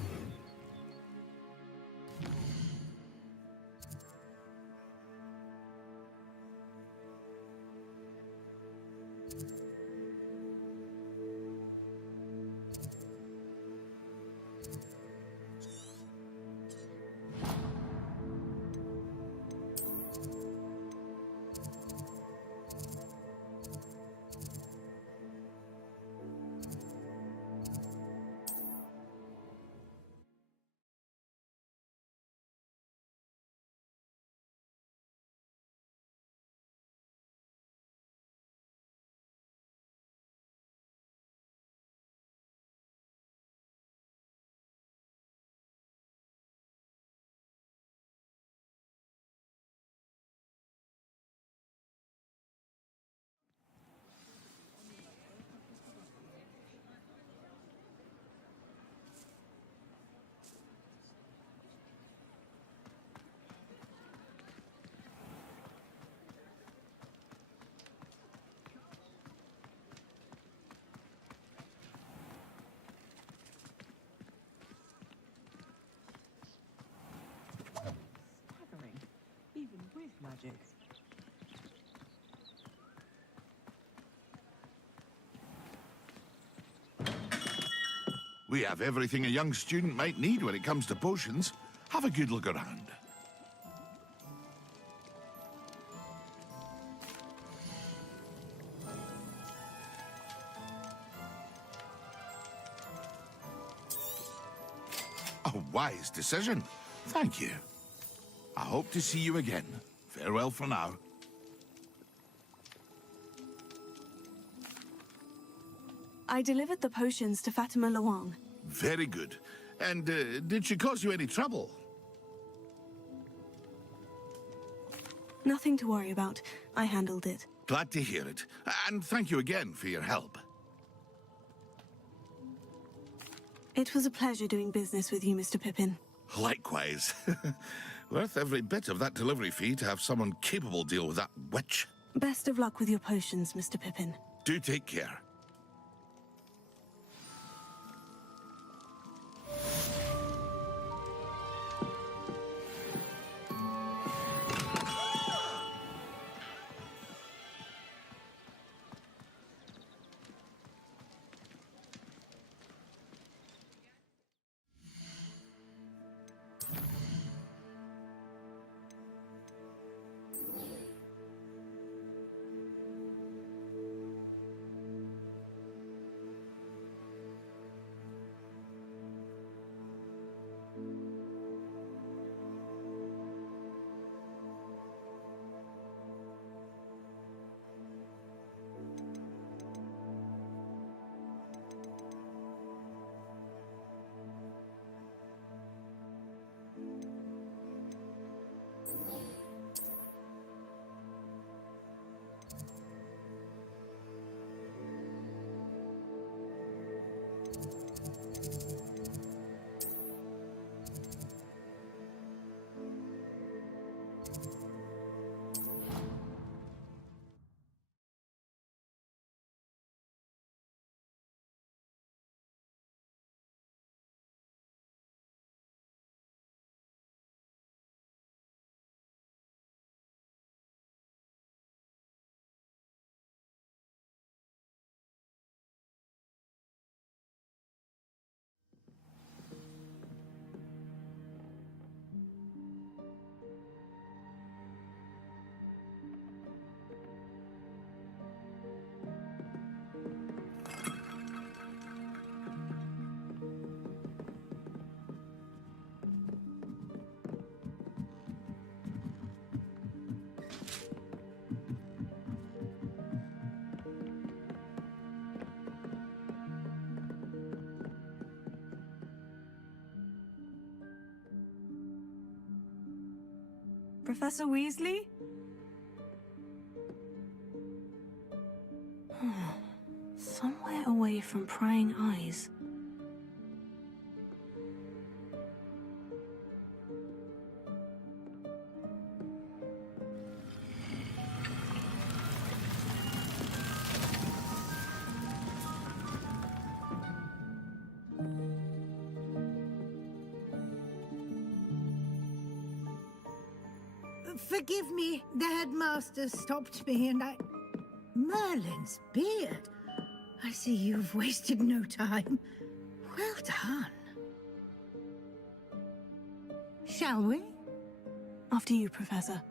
Even with magic. We have everything a young student might need when it comes to potions. Have a good look around. A wise decision. Thank you. I hope to see you again. Farewell for now. I delivered the potions to Fatima Luang. Very good. And did she cause you any trouble? Nothing to worry about. I handled it. Glad to hear it. And thank you again for your help. It was a pleasure doing business with you, Mr. Pippin. Likewise. Worth every bit of that delivery fee to have someone capable deal with that witch. Best of luck with your potions, Mr. Pippin. Do take care. Professor Weasley? Somewhere away from prying eyes. Forgive me. The headmaster stopped me and I... Merlin's beard. I see you've wasted no time. Well done. Shall we? After you, Professor.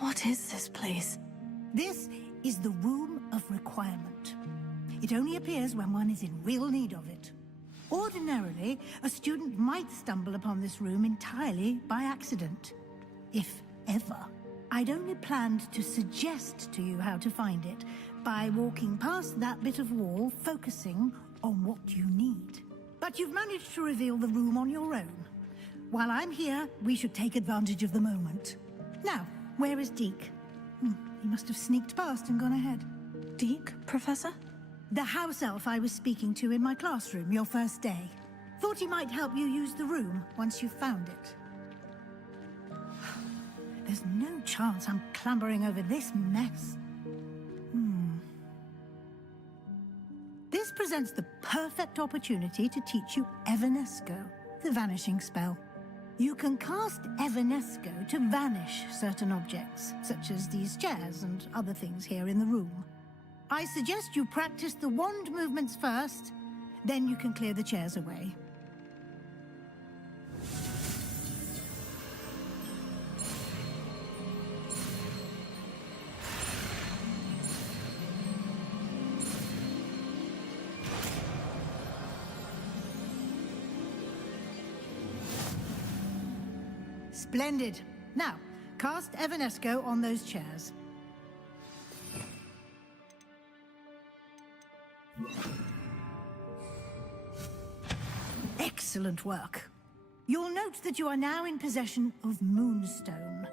What is this place? This is the Room of Requirement. It only appears when one is in real need of it. Ordinarily, a student might stumble upon this room entirely by accident. If ever. I'd only planned to suggest to you how to find it by walking past that bit of wall, focusing on what you need. But you've managed to reveal the room on your own. While I'm here, we should take advantage of the moment. Now, where is Deke? He must have sneaked past and gone ahead. Deke, Professor? The house elf I was speaking to in my classroom your first day. Thought he might help you use the room once you've found it. There's no chance I'm clambering over this mess. This presents the perfect opportunity to teach you Evanesco, the vanishing spell. You can cast Evanesco to vanish certain objects, such as these chairs and other things here in the room. I suggest you practice the wand movements first, then you can clear the chairs away. Splendid. Now, cast Evanesco on those chairs. Excellent work. You'll note that you are now in possession of Moonstone.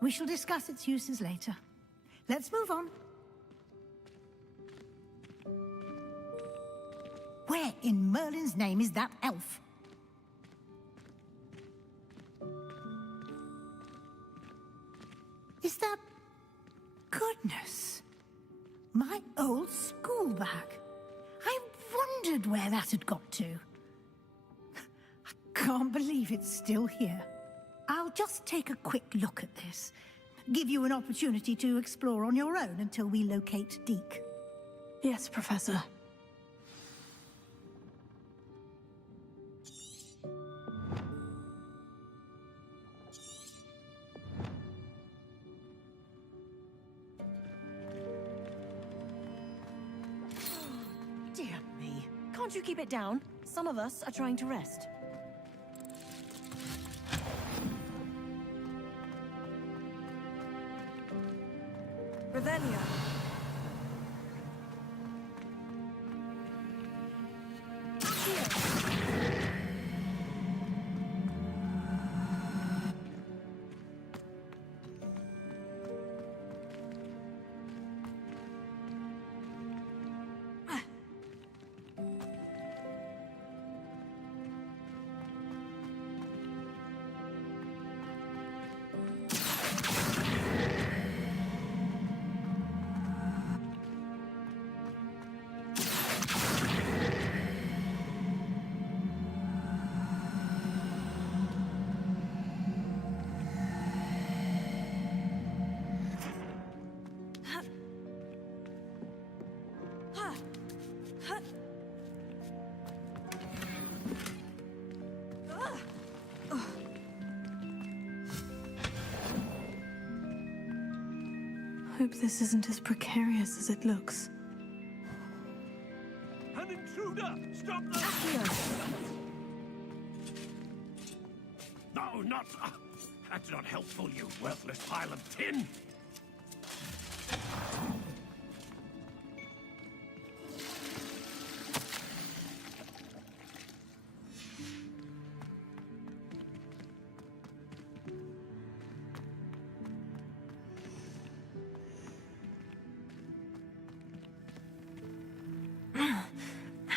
We shall discuss its uses later. Let's move on. Where in Merlin's name is that elf? Is that... Goodness. My old school bag. I wondered where that had got to. I can't believe it's still here. I'll just take a quick look at this. Give you an opportunity to explore on your own until we locate Deke. Yes, Professor. Dear me. Can't you keep it down? Some of us are trying to rest. Revelio. Hope this isn't as precarious as it looks. An intruder! Stop that! No, not... that's not helpful, you worthless pile of tin!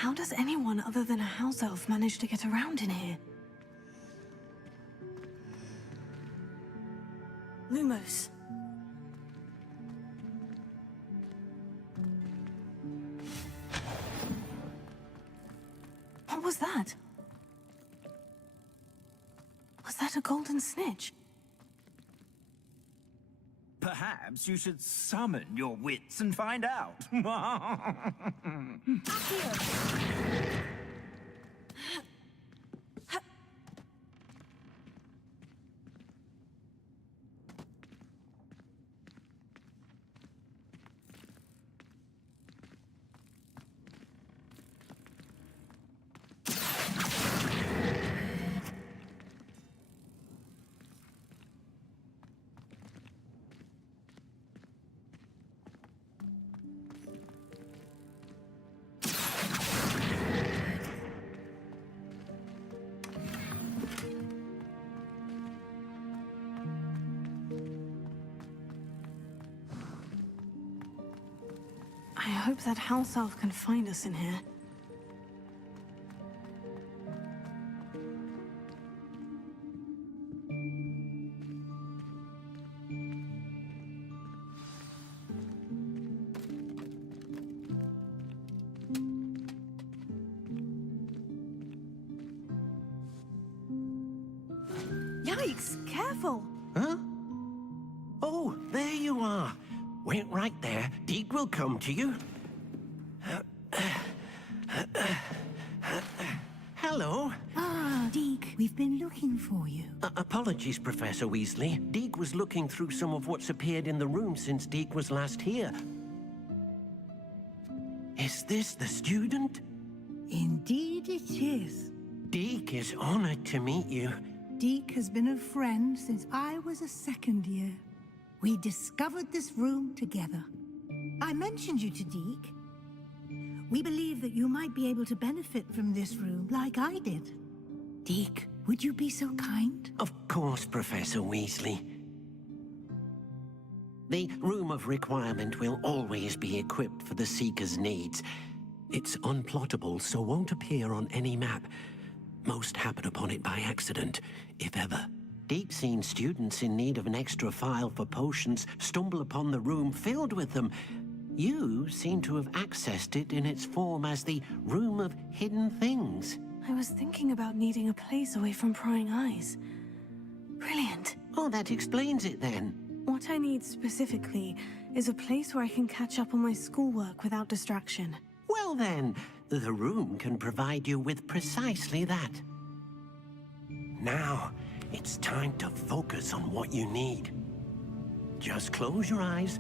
How does anyone other than a house elf manage to get around in here? Lumos. What was that? Was that a golden snitch? Perhaps you should summon your wits and find out. I hope that house elf can find us in here. Yikes! Careful! Huh? Oh, there you are. Wait right there. Deke will come to you. Hello. Ah, Deke, we've been looking for you. Apologies, Professor Weasley. Deke was looking through some of what's appeared in the room since Deke was last here. Is this the student? Indeed it is. Deke is honored to meet you. Deke has been a friend since I was a second year. We discovered this room together. I mentioned you to Deke. We believe that you might be able to benefit from this room like I did. Deke, would you be so kind? Of course, Professor Weasley. The Room of Requirement will always be equipped for the Seeker's needs. It's unplottable, so won't appear on any map. Most happen upon it by accident, if ever. Deke's seen students in need of an extra file for potions stumble upon the room filled with them. You seem to have accessed it in its form as the Room of Hidden Things. I was thinking about needing a place away from prying eyes. Brilliant. Oh, that explains it then. What I need specifically is a place where I can catch up on my schoolwork without distraction. Well then, the room can provide you with precisely that. Now, it's time to focus on what you need. Just close your eyes.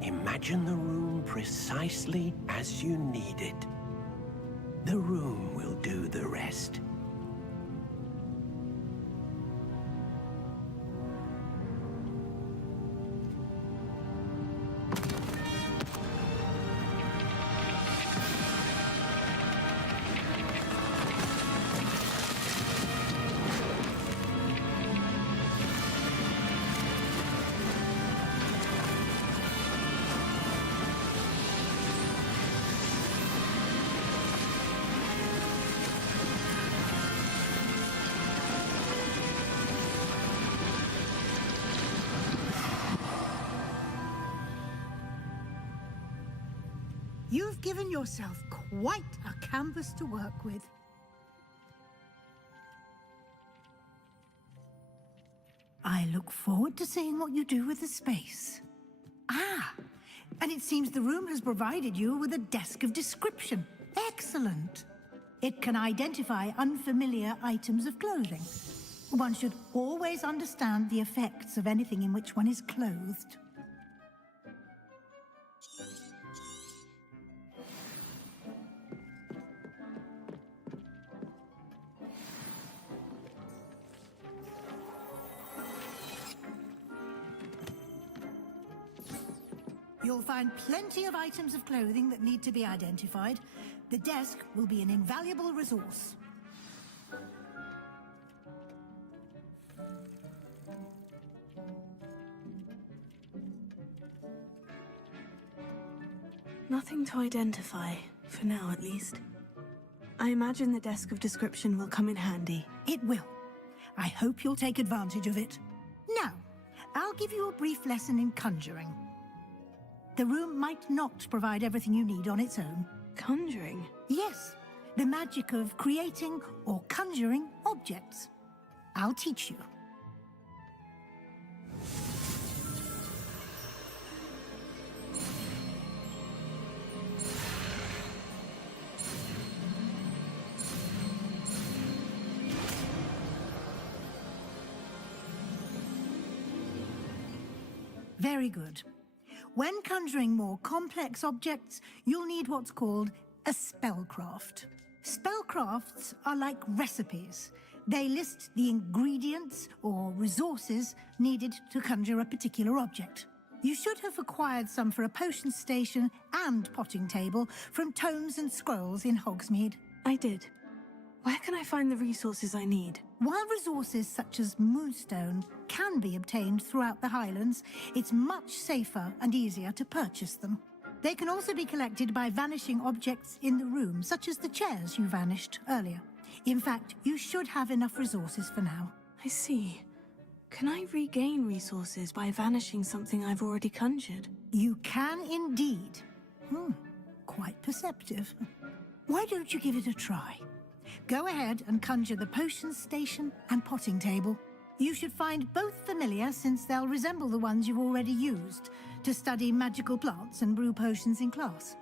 Imagine the room precisely as you need it. The room will do the rest. You've given yourself quite a canvas to work with. I look forward to seeing what you do with the space. Ah, and it seems the room has provided you with a desk of description. Excellent. It can identify unfamiliar items of clothing. One should always understand the effects of anything in which one is clothed. You'll find plenty of items of clothing that need to be identified. The desk will be an invaluable resource. Nothing to identify, for now at least. I imagine the desk of description will come in handy. It will. I hope you'll take advantage of it. Now, I'll give you a brief lesson in conjuring. The room might not provide everything you need on its own. Conjuring? Yes, the magic of creating or conjuring objects. I'll teach you. Very good. When conjuring more complex objects, you'll need what's called a spellcraft. Spellcrafts are like recipes. They list the ingredients or resources needed to conjure a particular object. You should have acquired some for a potion station and potting table from tomes and scrolls in Hogsmeade. I did. Where can I find the resources I need? While resources such as moonstone can be obtained throughout the Highlands, it's much safer and easier to purchase them. They can also be collected by vanishing objects in the room, such as the chairs you vanished earlier. In fact, you should have enough resources for now. I see. Can I regain resources by vanishing something I've already conjured? You can indeed. Quite perceptive. Why don't you give it a try? Go ahead and conjure the potion station and potting table. You should find both familiar, since they'll resemble the ones you've already used to study magical plants and brew potions in class.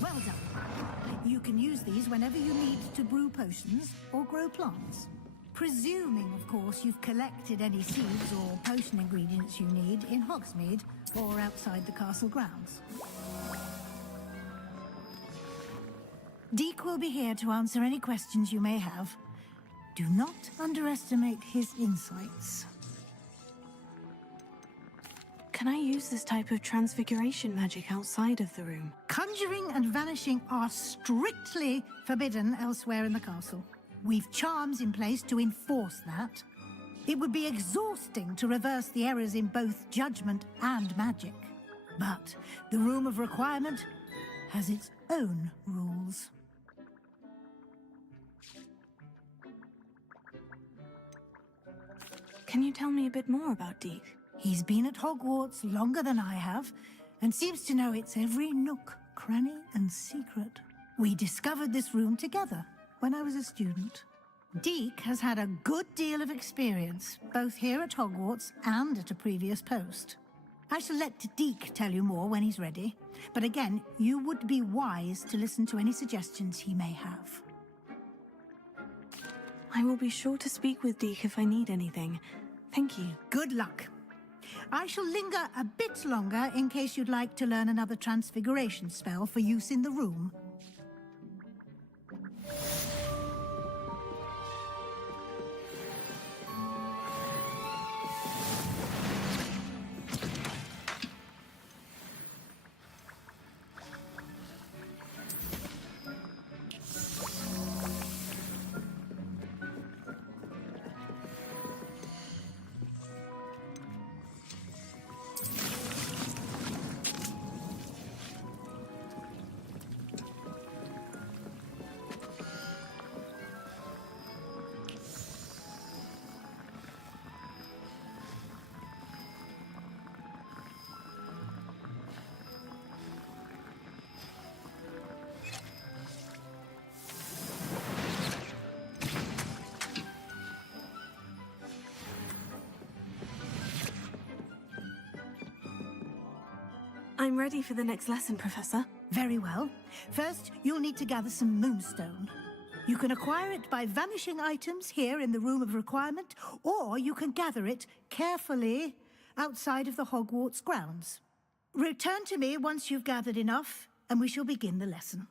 Well done. You can use these whenever you need to brew potions or grow plants. Presuming, of course, you've collected any seeds or potion ingredients you need in Hogsmeade or outside the castle grounds. Deek will be here to answer any questions you may have. Do not underestimate his insights. Can I use this type of transfiguration magic outside of the room? Conjuring and vanishing are strictly forbidden elsewhere in the castle. We've charms in place to enforce that. It would be exhausting to reverse the errors in both judgment and magic. But the Room of Requirement has its own rules. Can you tell me a bit more about Deek? He's been at Hogwarts longer than I have, and seems to know its every nook, cranny, and secret. We discovered this room together when I was a student. Deek has had a good deal of experience, both here at Hogwarts and at a previous post. I shall let Deek tell you more when he's ready, but again, you would be wise to listen to any suggestions he may have. I will be sure to speak with Deek if I need anything. Thank you. Good luck. I shall linger a bit longer in case you'd like to learn another transfiguration spell for use in the room. I'm ready for the next lesson, Professor. Very well. First, you'll need to gather some moonstone. You can acquire it by vanishing items here in the Room of Requirement, or you can gather it carefully outside of the Hogwarts grounds. Return to me once you've gathered enough, and we shall begin the lesson.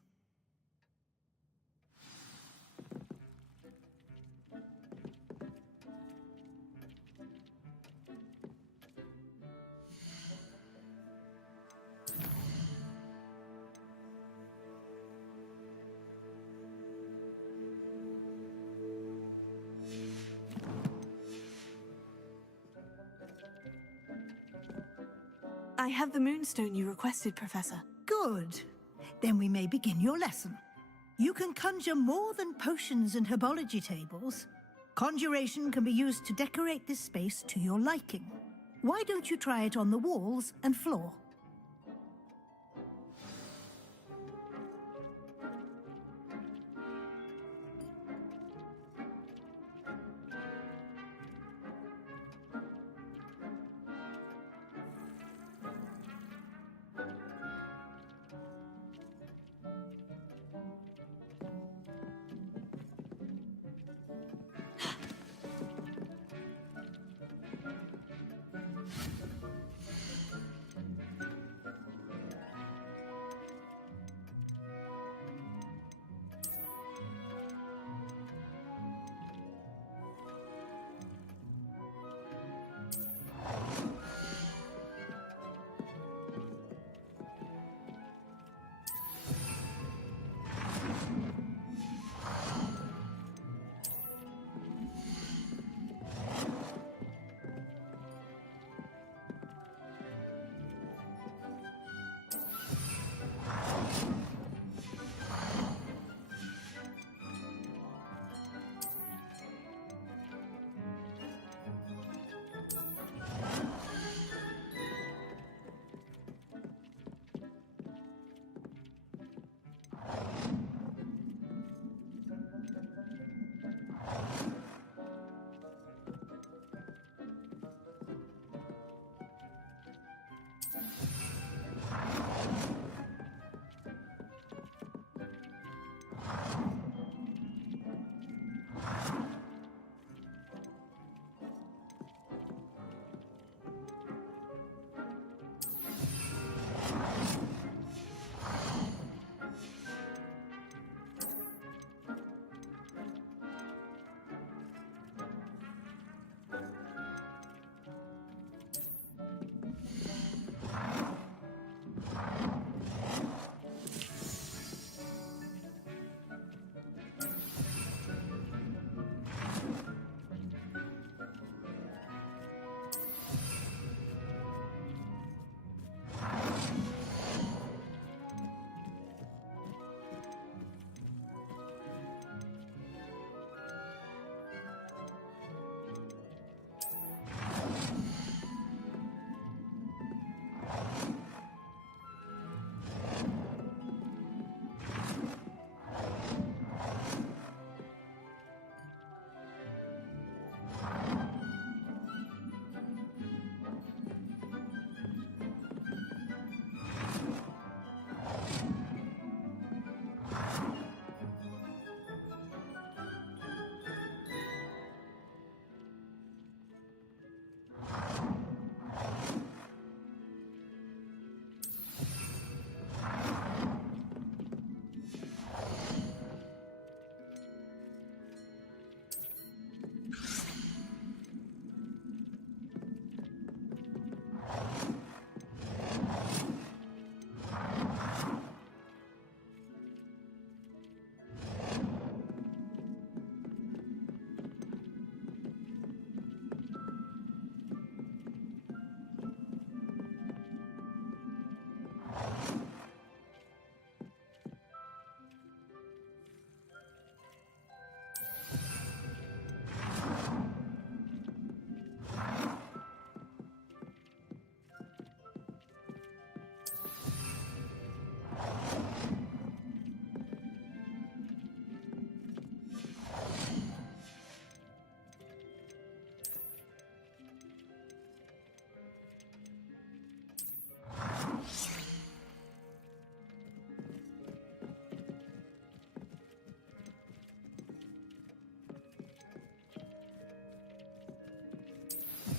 I have the moonstone you requested, Professor. Good. Then we may begin your lesson. You can conjure more than potions and herbology tables. Conjuration can be used to decorate this space to your liking. Why don't you try it on the walls and floor?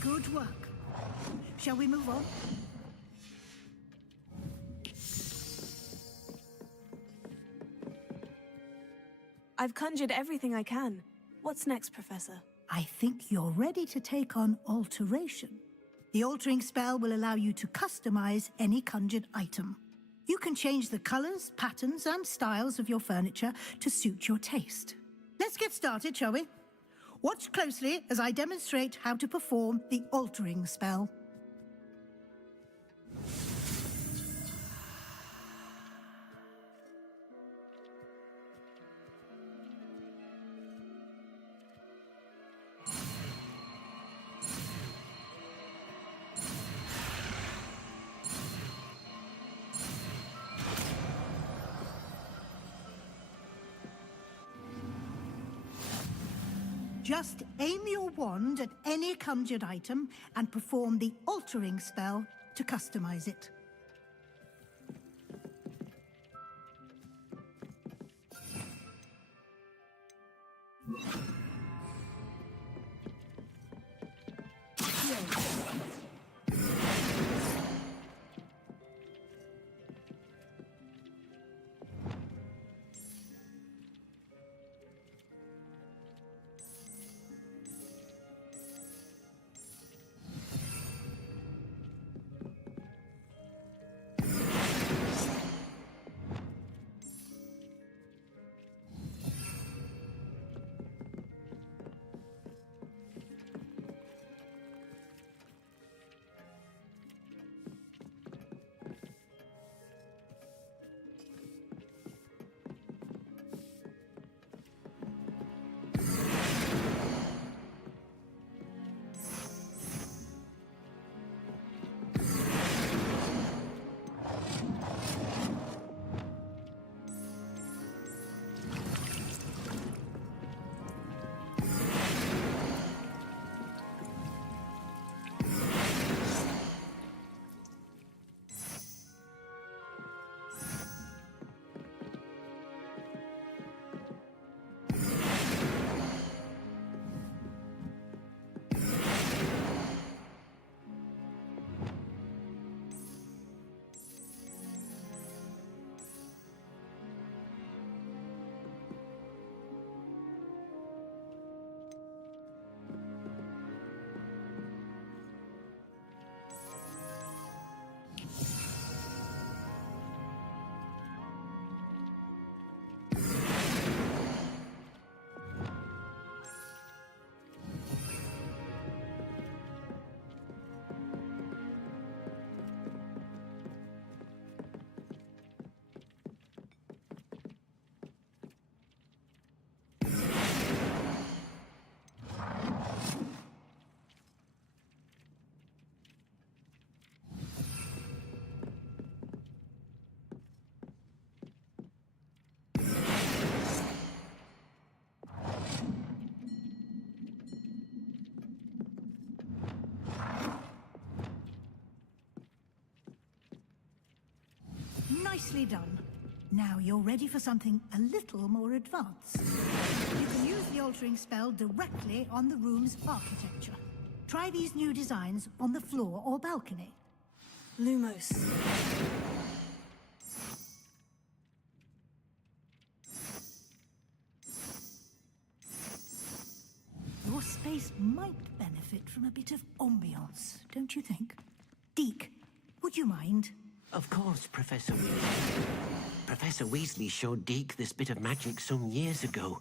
Good work. Shall we move on? I've conjured everything I can. What's next, Professor? I think you're ready to take on alteration. The altering spell will allow you to customize any conjured item. You can change the colors, patterns, and styles of your furniture to suit your taste. Let's get started, shall we? Watch closely as I demonstrate how to perform the altering spell. Just aim your wand at any conjured item and perform the altering spell to customize it. Nicely done. Now you're ready for something a little more advanced. You can use the altering spell directly on the room's architecture. Try these new designs on the floor or balcony. Lumos. Your space might benefit from a bit of ambiance, don't you think? Deke, would you mind? Of course, Professor Weasley. Professor Weasley showed Deke this bit of magic some years ago.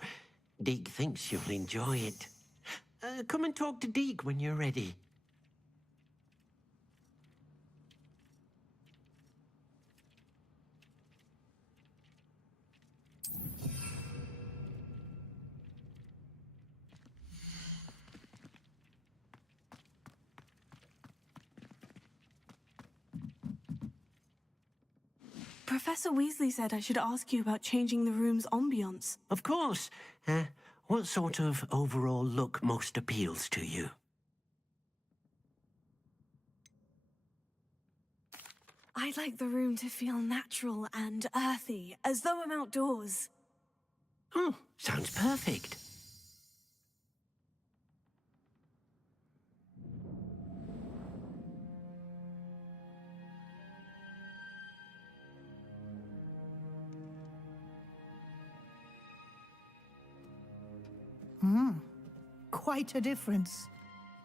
Deke thinks you'll enjoy it. Come and talk to Deke when you're ready. Professor Weasley said I should ask you about changing the room's ambiance. Of course. What sort of overall look most appeals to you? I'd like the room to feel natural and earthy, as though I'm outdoors. Oh, sounds perfect. Quite a difference.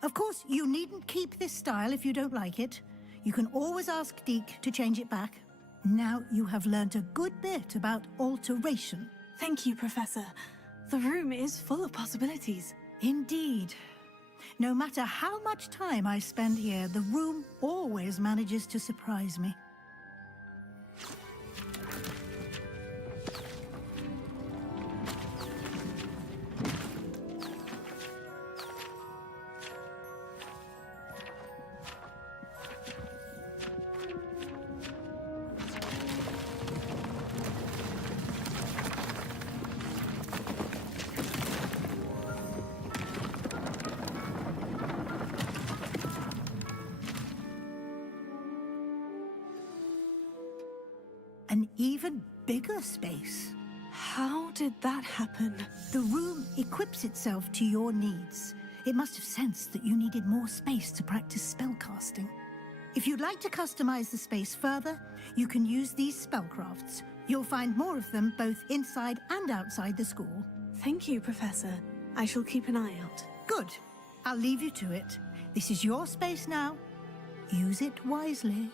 Of course, you needn't keep this style if you don't like it. You can always ask Deke to change it back. Now you have learnt a good bit about alteration. Thank you, Professor. The room is full of possibilities. Indeed. No matter how much time I spend here, the room always manages to surprise me. An even bigger space. How did that happen? The room equips itself to your needs. It must have sensed that you needed more space to practice spellcasting. If you'd like to customize the space further, you can use these spellcrafts. You'll find more of them both inside and outside the school. Thank you, Professor. I shall keep an eye out. Good. I'll leave you to it. This is your space now. Use it wisely.